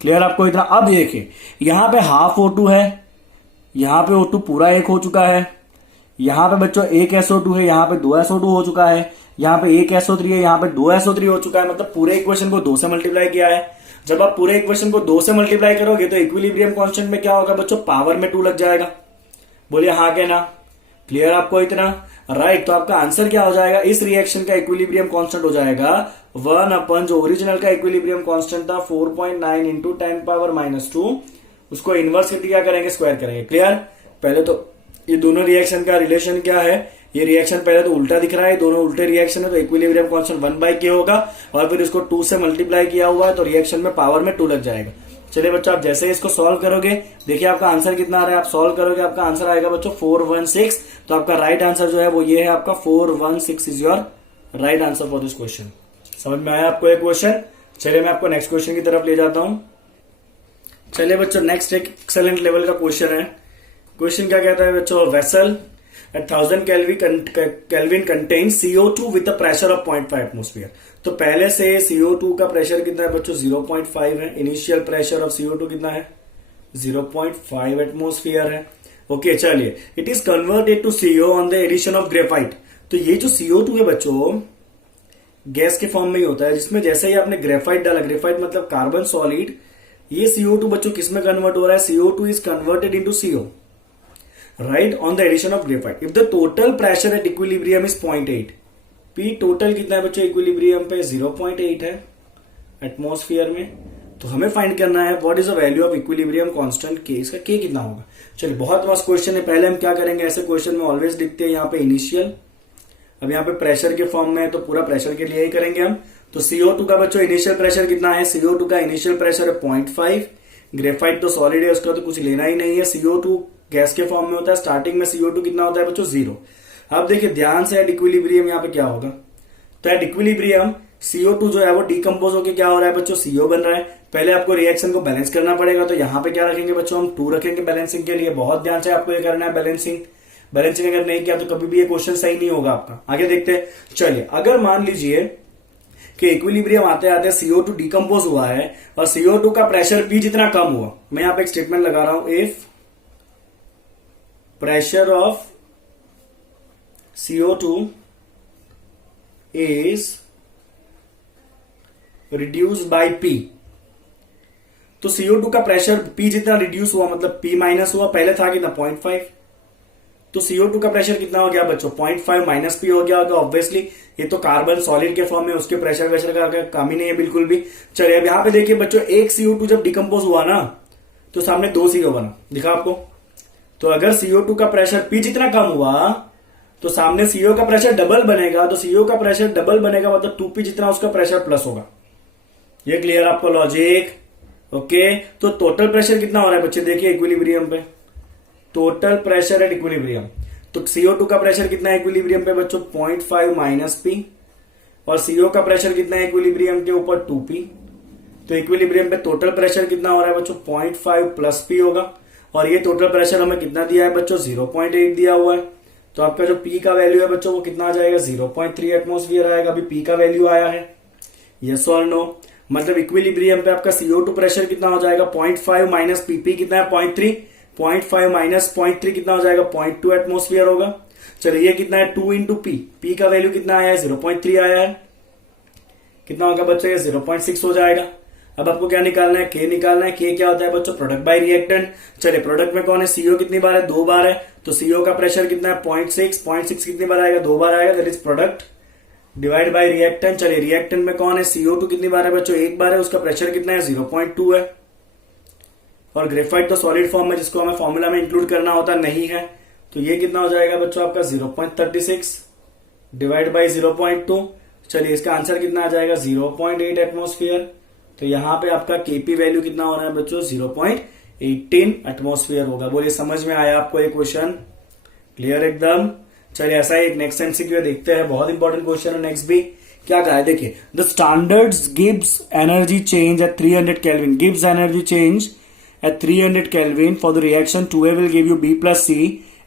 क्लियर आपको इतना। अब देखिए यहां पे हाफ O2 है, यहां पे O2 पूरा 1 हो चुका है, यहां पे बच्चों 1 SO2 है, यहां पे 2 SO2 हो चुका है, यहां पे 1 SO3 है, यहां पे 2 SO3 हो चुका है। मतलब पूरे इक्वेशन को 2 से मल्टीप्लाई किया है। जब आप पूरे इक्वेशन को 2 से मल्टीप्लाई करोगे तो इक्विलिब्रियम कांस्टेंट में क्या होगा बच्चों, पावर में 2 लग जाएगा। बोलिए हाँ के ना, क्लियर आपको इतना, राइट। तो आपका आंसर क्या हो जाएगा, इस रिएक्शन का इक्विलिब्रियम कांस्टेंट हो जाएगा 1/, जो ओरिजिनल का इक्विलिब्रियम कांस्टेंट था 4.9 इंटू 10⁻⁻2, उसको इनवर्स करके क्या करेंगे, स्क्वायर करेंगे। क्लियर। पहले तो ये दोनों रिएक्शन का रिलेशन क्या है, ये रिएक्शन पहले तो उल्टा दिख रहा है, दोनों उल्टे रिएक्शन है, तो इक्विलिब्रियम कांस्टेंट 1/k होगा और फिर इसको 2 से मल्टीप्लाई किया हुआ है तो रिएक्शन में पावर में 2 लग जाएगा। चलिए बच्चों, आप जैसे इसको सॉल्व करोगे, देखिए आपका आंसर कितना आ रहा है, आप सॉल्व करोगे आपका आंसर आएगा बच्चों 416। तो आपका राइट आंसर जो है वो ये है, आपका 416 is your right answer for this question. समझ में आया आपको ये क्वेश्चन। चलिए मैं आपको नेक्स्ट क्वेश्चन की तरफ ले जाता हूं। चलिए बच्चों, नेक्स्ट एक एक्सेलेंट लेवल का क्वेश्चन है। क्वेश्चन क्या कहता है बच्चों, vessel at 1000 Kelvin contains CO2 with a pressure of 0.5 atmosphere. तो पहले से CO2 का प्रेशर कितना है बच्चों, 0.5 है। इनिशियल प्रेशर ऑफ CO2 कितना है, 0.5 एटमोस्फियर है। ओके, चलिए, it is converted to CO on the addition of graphite. तो ये जो CO2 है बच्चों गैस के फॉर्म में ही होता है, जिसमें जैसे ही आपने ग्रेफाइट डाला, ग्रेफाइट मतलब कार्बन सॉलिड, ये CO2 बच्चों किस में कन्वर्ट हो रहा है, CO2 is converted into CO, right, on the addition of graphite. If the total pressure at equilibrium is 0.8, P total कितना है बच्चों इक्विलिब्रियम पे, 0.8 है एटमोस्फियर में। तो हमें फाइंड करना है what is the value of equilibrium constant K, इसका K कितना होगा। चलिए, बहुत मस्त क्वेश्चन है। पहले हम क्या करेंगे, ऐसे क्वेश्चन में ऑलवेज लिखते हैं यहाँ पे इनिशियल, अब यहाँ पे प्रेशर के फॉर्म में है तो पूरा प्रेशर के लिए ही करेंगे हम। तो CO2 का बच्चों इनिशियल प्रेशर कितना है, CO2 का इनिशियल प्रेशर है 0.5। ग्रेफाइट तो सॉलिड है, उसका तो कुछ लेना ही नहीं है। CO2 गैस के फॉर्म में होता है, स्टार्टिंग में CO2 कितना होता है बच्चों, 0। अब देखिए ध्यान से, एट इक्विलिब्रियम यहाँ पे क्या होगा, तो एट इक्विलिब्रियम CO2 जो है वो डिकम्पोज होकर क्या हो रहा है बच्चों, CO बन रहा है। पहले आपको रिएक्शन को बैलेंस करना पड़ेगा, तो यहाँ पे क्या रखेंगे बच्चों, हम 2 रखेंगे बैलेंसिंग के लिए। बहुत ध्यान से आपको ये करना है बैलेंसिंग। बैलेंसिंग अगर नहीं किया तो कभी भी ये क्वेश्चन सही नहीं होगा आपका। आगे देखते हैं। चलिए, अगर मान लीजिए कि इक्विलिब्रियम आते आते CO2 डिकम्पोज हुआ है और CO2 का प्रेशर P जितना कम हुआ, मैं यहां पे एक स्टेटमेंट लगा रहा हूं, if pressure of CO2 is reduce by P, तो CO2 का प्रेशर P जितना रिड्यूस हुआ मतलब P माइनस हुआ, पहले था कितना 0.5, तो CO2 का प्रेशर कितना हो गया बच्चों 0.5 माइनस P हो गया होगा। ऑब्वियसली ये तो कार्बन सॉलिड के फॉर्म में, उसके प्रेशर वेशर का काम ही नहीं है बिल्कुल भी। चलिए अब यहां पे देखिए बच्चों, एक CO2 जब डिकम्पोज हुआ ना तो सामने 2 CO बना, दिखा आपको। तो अगर CO2 का प्रेशर P जितना कम हुआ तो सामने CO का प्रेशर डबल बनेगा, तो CO का प्रेशर डबल बनेगा मतलब 2P जितना उसका प्रेशर प्लस होगा। ये क्लियर आपको लॉजिक? ओके, तो टोटल प्रेशर कितना हो रहा है बच्चे, देखिए इक्विलिब्रियम पे टोटल प्रेशर एट इक्विलिब्रियम, तो CO2 का प्रेशर कितना है इक्विलिब्रियम पे बच्चों 0.5 माइनस P, और CO का प्रेशर कितना है इक्विलिब्रियम के ऊपर 2P, तो इक्विलिब्रियम पे टोटल प्रेशर कितना हो रहा है बच्चों 0.5 प्लस P होगा, और ये टोटल प्रेशर हमें कितना दिया है बच्चों 0.8 दिया हुआ है, तो आपका जो P का वैल्यू है बच्चों वो कितना आ जाएगा 0.3 एटमोस्फियर आएगा। अभी P का वैल्यू आया है, यस और नो, मतलब इक्विलिब्रियम पे आपका CO2 प्रेशर कितना हो जाएगा 0.5 माइनस P कितना है 0.3, 0.5 माइनस 0.3 कितना हो जाएगा 0.2 एटमोस्फियर होगा। चलिए ये कितना है 2 इंटू P का वैल्यू कितना आया है 0.3 आया है, कितना होगा बच्चों ये 0.6 हो जाएगा। अब आपको क्या निकालना है, K निकालना है। K क्या होता है बच्चों प्रोडक्ट बाय रिएक्टेंट। चलिए प्रोडक्ट में कौन है, CO कितनी बार है 2 बार है, तो CO का प्रेशर कितना है 0.6 कितनी बार आएगा 2 बार आएगा, that is product divide by reactant. चलिए रिएक्टेंट में कौन है CO2 कितनी बार है बच्चों 1 बार है, उसका प्रेशर कितना है 0.2 है, और ग्रेफाइट तो सॉलिड फॉर्म में जिसको हमें फॉर्मूला में इंक्लूड करना होता नहीं है, तो ये कितना हो जाएगा बच्चों आपका 0.36 डिवाइड बाय 0.2। चलिए इसका आंसर कितना आ जाएगा 0.8 एटमोस्फियर, तो यहां पे आपका Kp वैल्यू कितना हो रहा है बच्चों 0.18 एटमोस्फियर होगा। बोलिए समझ में आया आपको ये क्वेश्चन, क्लियर एकदम। चलिए ऐसा ही एक नेक्स्ट MCQ देखते हैं, बहुत इंपॉर्टेंट क्वेश्चन है नेक्स्ट भी। क्या कहा है देखिए, the standards gives energy change at 300 kelvin, gives energy change at 300 Kelvin for the reaction 2A will give you B plus C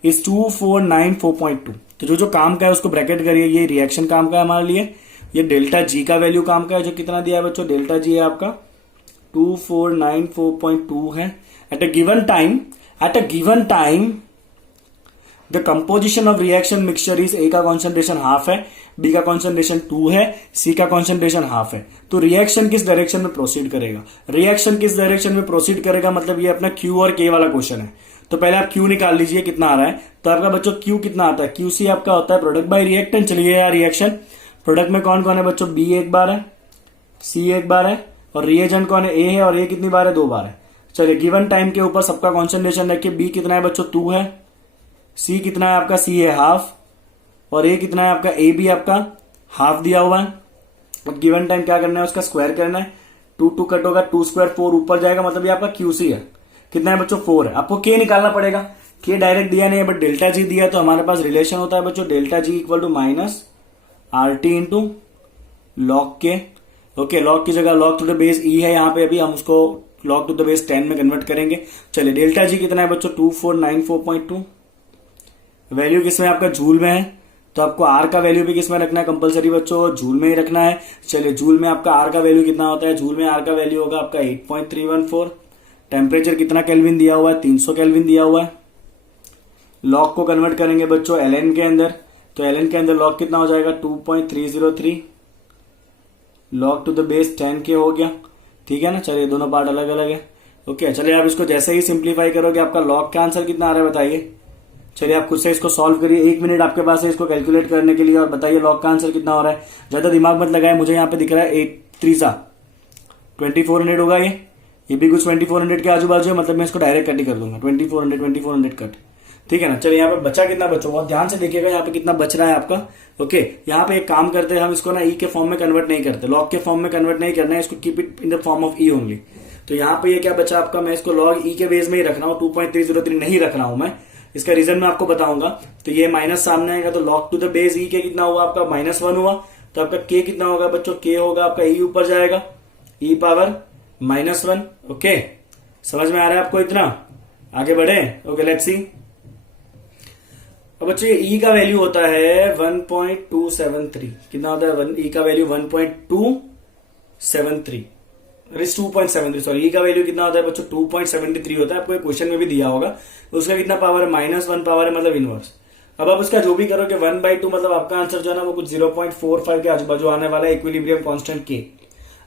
is 2494.2। तो जो काम का है उसको ब्रैकेट करिए, ये रिएक्शन काम का है हमारे लिए, ये डेल्टा जी का वैल्यू काम का है जो कितना दिया है बच्चों, डेल्टा जी है आपका 2494.2 है। At a given time the composition of reaction mixture is, A का कॉन्सेंट्रेशन हाफ है, बी का कॉन्सेंट्रेशन 2 है, सी का कॉन्सेंट्रेशन हाफ है, तो रिएक्शन किस डायरेक्शन में प्रोसीड करेगा, रिएक्शन किस डायरेक्शन में प्रोसीड करेगा, मतलब ये अपना Q और K वाला क्वेश्चन है। तो पहले आप Q निकाल लीजिए कितना आ रहा है, तो आपका बच्चों Q कितना आता है, QC आपका होता है प्रोडक्ट बाय रिएक्टेंट। चलिए यार रिएक्शन प्रोडक्ट में कौन कौन है बच्चों, B 1 बार है, C 1 बार है, और रिएजेंट कौन है A है, और A कितनी बार है 2 बार है। चलिए गिवन टाइम के ऊपर सबका कॉन्सेंट्रेशन रखिए, B कितना है बच्चों 2 है, C कितना है आपका, C है हाफ, और A कितना है आपका, A भी आपका हाफ दिया हुआ है। अब गिवन टाइम क्या करना है, उसका स्क्वायर करना है, 2 कट होगा, 2 स्क्वायर 4 ऊपर जाएगा, मतलब ये आपका QC है, कितना है बच्चों 4 है। आपको K निकालना पड़ेगा, K डायरेक्ट दिया नहीं है बट डेल्टा जी दिया, तो हमारे पास रिलेशन होता है बच्चों delta G equal to minus RT into log K। Okay, log की जगह log to the base E है यहाँ पे, अभी हम उसको लॉग टू द बेस 10 में कन्वर्ट करेंगे। चलिए डेल्टा जी कितना है बच्चों 2494.2, वैल्यू किसमें आपका जूल में है, तो आपको R का वैल्यू भी किसमें रखना है कंपलसरी बच्चों, जूल में ही रखना है। चलिए जूल में आपका R का वैल्यू कितना होता है, जूल में R का वैल्यू होगा आपका 8.314। टेम्परेचर कितना केल्विन दिया हुआ है, 300 केल्विन दिया हुआ है। लॉग को कन्वर्ट करेंगे बच्चों LN के अंदर, तो LN के अंदर लॉग कितना हो जाएगा 2.303, लॉग टू द बेस 10 के हो गया, ठीक है ना। चलिए दोनों पार्ट अलग अलग है। ओके, चलिए आप इसको जैसे ही सिंप्लीफाई करोगे आपका लॉग का आंसर कितना आ रहा है बताइए। चलिए आप खुद से इसको सॉल्व करिए, 1 मिनट आपके पास है इसको कैलकुलेट करने के लिए, और बताइए लॉग का आंसर कितना हो रहा है। ज्यादा दिमाग मत लगाए, मुझे यहाँ पे दिख रहा है 8 3 2400 होगा, ये भी कुछ 2400 के आजू बाजू है, मतलब मैं इसको डायरेक्ट कट ही कर दूंगा 2400 कट, ठीक है ना। चलिए यहाँ पे बचा कितना बच्चों, बहुत ध्यान से देखिएगा यहाँ पे कितना बच रहा है आपका। ओके, यहाँ पे एक काम करते हैं हम इसको ना ई के फॉर्म में कन्वर्ट नहीं करते, लॉग के फॉर्म में कन्वर्ट नहीं करना है इसको, keep it in the form of E only. तो यहाँ पे ये क्या बचा आपका, मैं इसको लॉग ई के बेस में ही रख रहा हूँ, 2.303 नहीं रख रहा हूं मैं, इसका रीजन मैं आपको बताऊंगा। तो ये माइनस सामने आएगा, तो लॉग टू द बेस ई के कितना हुआ आपका -1 हुआ, तो आपका के कितना होगा बच्चों, के होगा आपका ई ऊपर जाएगा, ई पावर -1। ओके, समझ में आ रहा है आपको इतना, आगे बढ़े। Okay let's see. अब बच्चों ये ई का वैल्यू होता है 1.273। कितना होता है ई का वैल्यू 1.273 रिस 2.73 सॉरी। ई का वैल्यू कितना होता है बच्चों 2.73 होता है। आपको क्वेश्चन में भी दिया होगा। तो उसका कितना पावर है -1 पावर है मतलब इनवर्स। अब आप उसका जो भी करोगे 1/2 मतलब आपका आंसर जो है ना वो कुछ 0.45 के आजू बाजू आने वाला है इक्विलिब्रियम कांस्टेंट के।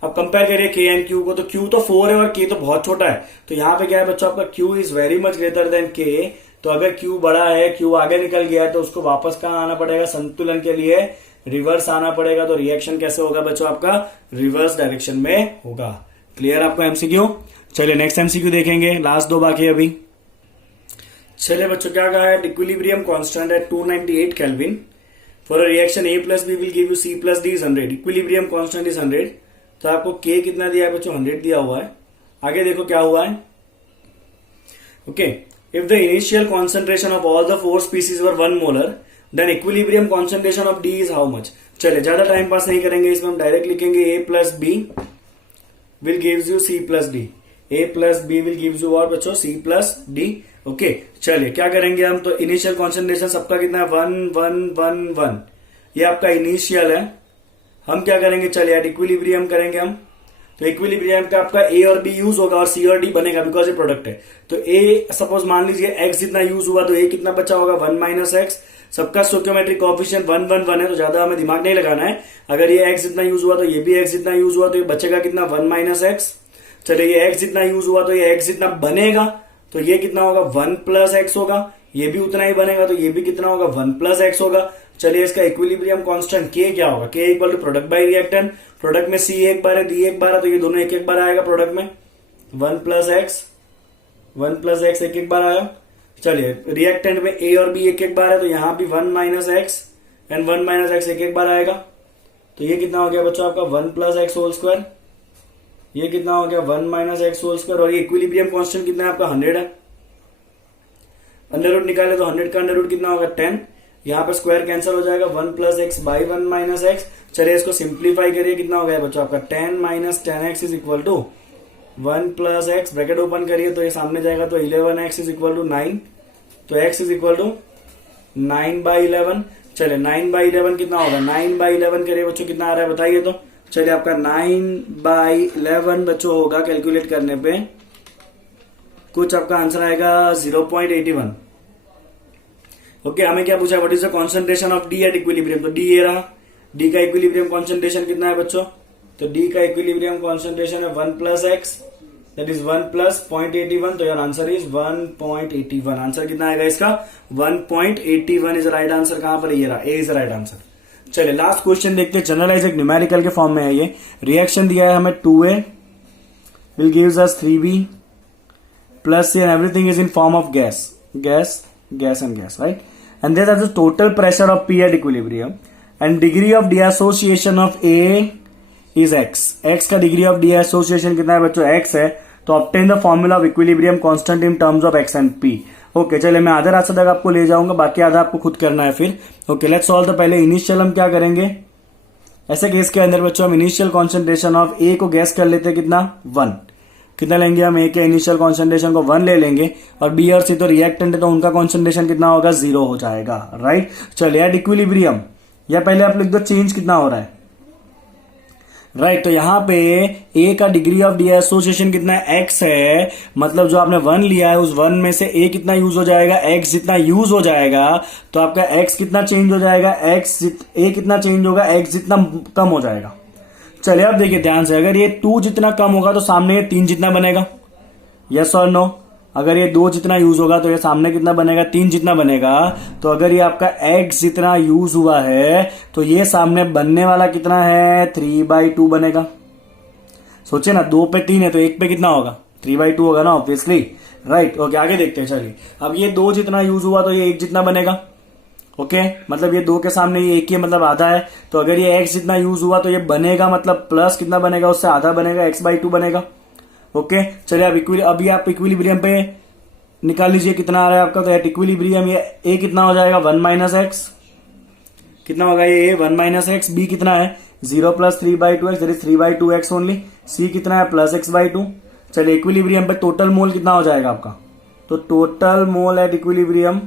अब कंपेयर करिए के एंड क्यू को, तो क्यू तो 4 है और के तो बहुत छोटा है। तो यहाँ पे क्या है बच्चों आपका Q is very much greater than के। तो अगर क्यू बड़ा है, क्यू आगे निकल गया है, तो उसको वापस कहाँ आना पड़ेगा, संतुलन के लिए रिवर्स आना पड़ेगा। तो रिएक्शन कैसे होगा बच्चों आपका रिवर्स डायरेक्शन में होगा। क्लियर आपको एमसीक्यू। चलिए नेक्स्ट एमसीक्यू देखेंगे, लास्ट 2 बाकी अभी। चलिए बच्चों क्या कहा है, इक्विलिब्रियम कांस्टेंट है 298 kelvin for a reaction A plus B will give you C plus D is 100। Equilibrium constant is 100। तो आपको के कितना दिया है बच्चों 100 दिया हुआ है। आगे देखो क्या हुआ है। Okay, if the initial concentration of all the 4 species were 1 molar then equilibrium concentration of D is how much. चलिए ज्यादा टाइम पास नहीं करेंगे, इसमें हम डायरेक्ट लिखेंगे A plus B will gives you C plus D. A plus B will gives you और बच्चों सी प्लस डी। ओके, चलिए क्या करेंगे हम, तो इनिशियल कॉन्सेंट्रेशन सबका कितना है 1 1 1 1। ये आपका इनिशियल है। हम क्या करेंगे, चलिए यार इक्विलिब्रियम करेंगे हम। तो इक्विलिब्रियम का आपका ए और बी यूज होगा और सी और डी बनेगा बिकॉज ये प्रोडक्ट है। तो ए सपोज मान लीजिए एक्स जितना यूज हुआ तो ए कितना बचा होगा 1 माइनस एक्स। सबका स्टोइकियोमेट्रिक कोएफिशिएंट 1 1 1 है, तो ज्यादा हमें दिमाग नहीं लगाना है। अगर ये एक्स जितना यूज हुआ तो ये भी एक्स जितना यूज हुआ, तो ये बचेगा कितना 1 माइनस एक्स। चलिए ये एक्स जितना यूज हुआ तो ये एक्स जितना बनेगा, तो ये कितना होगा 1 प्लस एक्स होगा। ये भी उतना ही बनेगा, तो ये भी कितना होगा 1 प्लस एक्स होगा। चलिए इसका इक्विलिब्रियम कांस्टेंट के क्या होगा, K equal to product by reactant. Product में सी एक बार है, डी एक बार है, तो ये दोनों एक एक बार आएगा प्रोडक्ट में। 1 प्लस एक्स एक एक बार आया। चलिए रिएक्टेंट में ए और बी एक एक बार है, तो यहां भी 1 minus x and 1 minus x एक एक बार आएगा। तो ये कितना हो गया बच्चों आपका 1 प्लस एक्स होल स्क्वायर। ये कितना हो गया 1 माइनस एक्स होल स्क्वायर। और ये इक्विलिब्रियम कांस्टेंट कितना है आपका 100 है। अंडर रूट निकाले तो 100 का अंडर रूट कितना होगा 10। यहाँ पे स्क्वायर कैंसिल हो जाएगा 1 plus x by 1 minus x. चलिए इसको सिंप्लीफाई करिए, कितना हो गया बच्चों आपका 10 minus 10x is equal to 1 plus x. Bracket open करिए तो ये सामने जाएगा, तो 11x इज इक्वल टू 9। तो x इज इक्वल टू 9/11। चलिए 9/11 कितना होगा, 9/11 करिए बच्चों कितना आ रहा है बताइए तो। चलिए आपका 9/11 बच्चों होगा कैलकुलेट करने पे कुछ आपका आंसर आएगा 0.81। ओके, हमें क्या पूछा, what is the concentration of D at equilibrium. तो डी ये रहा, डी का इक्विलिब्रियम कॉन्सेंट्रेशन कितना है बच्चों, तो डी का इक्विलिब्रियम कॉन्सेंट्रेशन है 1 plus x that is 1 plus 0.81। तो योर आंसर इज 1.81। आंसर कितना आएगा इसका 1.81 इज राइट आंसर। कहां पर ये रहा, ए इज राइट आंसर। चलिए लास्ट क्वेश्चन देखते हैं, जनरलाइज एक न्यूमेरिकल के फॉर्म में है ये। रिएक्शन दिया है हमें 2A will gives us 3B plus C and everything is in form of gas and gas, right? And there is the total pressure of P at equilibrium and degree of dissociation of A is x. X का degree of dissociation कितना है बच्चों, x है। तो obtain the formula of equilibrium constant in terms of x and P. Okay, चलिए मैं आधा रास्ता तक आपको ले जाऊंगा, बाकी आधा आपको खुद करना है फिर। Okay, let's solve. तो पहले इनिशियल हम क्या करेंगे, ऐसे केस के अंदर बच्चों हम इनिशियल कॉन्सेंट्रेशन ऑफ ए को गैस कर लेते हैं कितना 1। कितना लेंगे हम, ए के इनिशियल कॉन्सेंट्रेशन को 1 ले लेंगे और बी और सी तो रिएक्टेंट है, तो उनका कॉन्सेंट्रेशन कितना होगा 0 हो जाएगा, राइट। चलिए एट इक्विलिब्रियम, या पहले आप लिख दो चेंज कितना हो रहा है, राइट। तो यहां पे ए का डिग्री ऑफ डीएसोसिएशन कितना है, एक्स है। मतलब जो आपने 1 लिया है उस 1 में से ए कितना यूज हो जाएगा, एक्स जितना यूज हो जाएगा। तो आपका एक्स कितना चेंज हो जाएगा, ए कितना चेंज होगा, एक्स जितना कम हो जाएगा। चलिए अब देखिए ध्यान से, अगर ये 2 जितना कम होगा तो सामने ये 3 जितना बनेगा, यस और नो। अगर ये 2 जितना यूज होगा तो ये सामने कितना बनेगा, 3 जितना बनेगा। तो अगर ये आपका x जितना यूज हुआ है तो ये सामने बनने वाला कितना है 3/2 बनेगा। सोचे ना, 2 पे 3 है तो 1 पे कितना होगा 3/2 होगा ना ऑब्वियसली, राइट। ओके आगे देखते हैं। चलिए अब ये 2 जितना यूज हुआ तो ये 1 जितना बनेगा। ओके, मतलब ये 2 के सामने ये 1 ही मतलब आधा है। तो अगर ये x जितना यूज हुआ तो ये बनेगा मतलब प्लस कितना बनेगा, उससे आधा बनेगा, x/2 बनेगा। ओके, चलिए अब अभी आप इक्विलिब्रियम पे निकाल लीजिए कितना आ रहा है आपका। तो एट इक्विलिब्रियम ये a कितना हो जाएगा 1 माइनस एक्स, कितना होगा ये 1 माइनस एक्स। b कितना है 0 plus 3/2x that is 3/2x only. c कितना है प्लस x/2। चलिए इक्विलिब्रियम पे टोटल मोल कितना हो जाएगा आपका, तो total mole at equilibrium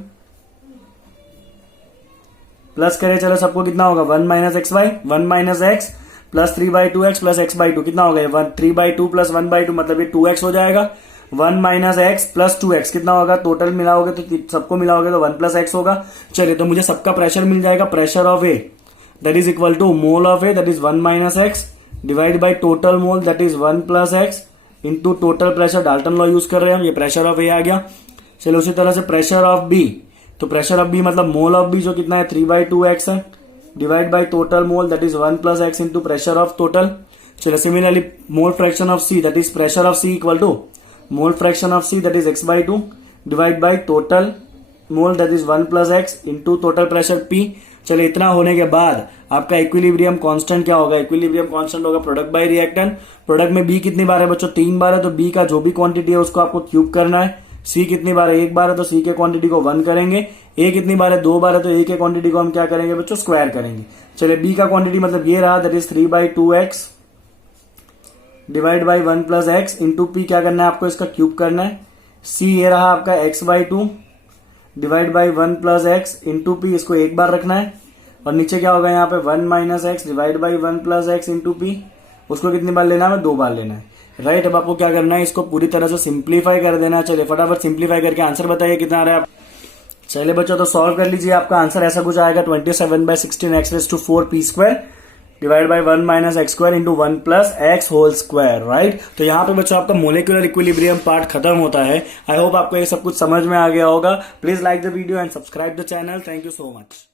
plus करें चलो सबको, कितना होगा 1 minus x y, 1 minus x plus 3/2x plus x/2 कितना होगा ये 3/2 प्लस 1/2 मतलब ये 2x हो जाएगा। 1 माइनस एक्स प्लस 2x कितना होगा, टोटल मिलाओगे तो सबको मिलाओगे तो 1 प्लस एक्स होगा। चलिए तो मुझे सबका प्रेशर मिल जाएगा, pressure of A that is equal to mole of A that is 1 minus x divide by total mole that is 1 plus x into total pressure, Dalton law use कर रहे हैं हम, ये प्रेशर ऑफ ए आ गया। चलो उसी तरह से प्रेशर ऑफ बी, तो प्रेशर ऑफ बी मतलब मोल ऑफ बी जो कितना है 3/2x है divide by total mole that is 1 plus x into pressure of total. चलो similarly mole fraction of C that is pressure of C equal to mole fraction of C that is x/2 divide by total mole that is 1 plus x into total pressure P. चलिए इतना होने के बाद आपका इक्विलिब्रियम कांस्टेंट क्या होगा, इक्विलिब्रियम कांस्टेंट होगा प्रोडक्ट बाय रिएक्टेंट। प्रोडक्ट में बी कितनी बार है बच्चों, 3 बार है, तो बी का जो भी क्वांटिटी है उसको आपको क्यूब करना है। सी कितनी बार है, 1 बार है, तो सी के क्वांटिटी को 1 करेंगे। ए कितनी बार है, 2 बार है, तो ए के क्वांटिटी को हम क्या करेंगे बच्चों, स्क्वायर करेंगे। चलिए बी का क्वांटिटी मतलब ये रहा that is 3/2x divide by 1 plus x into P, क्या करना है आपको, इसका क्यूब करना है। सी ये रहा आपका x/2 divide by 1 plus x into P, इसको 1 बार रखना है। और नीचे क्या होगा यहाँ पे 1 minus x divide by 1 plus x into P, उसको कितनी बार लेना है, 2 बार लेना है, राइट। अब आपको क्या करना है, इसको पूरी तरह से सिंप्लीफाई कर देना है। चलिए फटाफट सिंप्लीफाई करके आंसर बताइए कितना आ रहा है आप। चलिए बच्चों तो सॉल्व कर लीजिए, आपका आंसर ऐसा कुछ आएगा 27/16x⁴ p² divide by 1 minus x² into 1 plus x whole square, right. तो यहाँ पे बच्चों आपका मोलिकुलर इक्विलिब्रियम पार्ट खत्म होता है। आई होप आपको ये सब कुछ समझ में आ गया होगा। Please like the video and subscribe the channel. Thank you so much.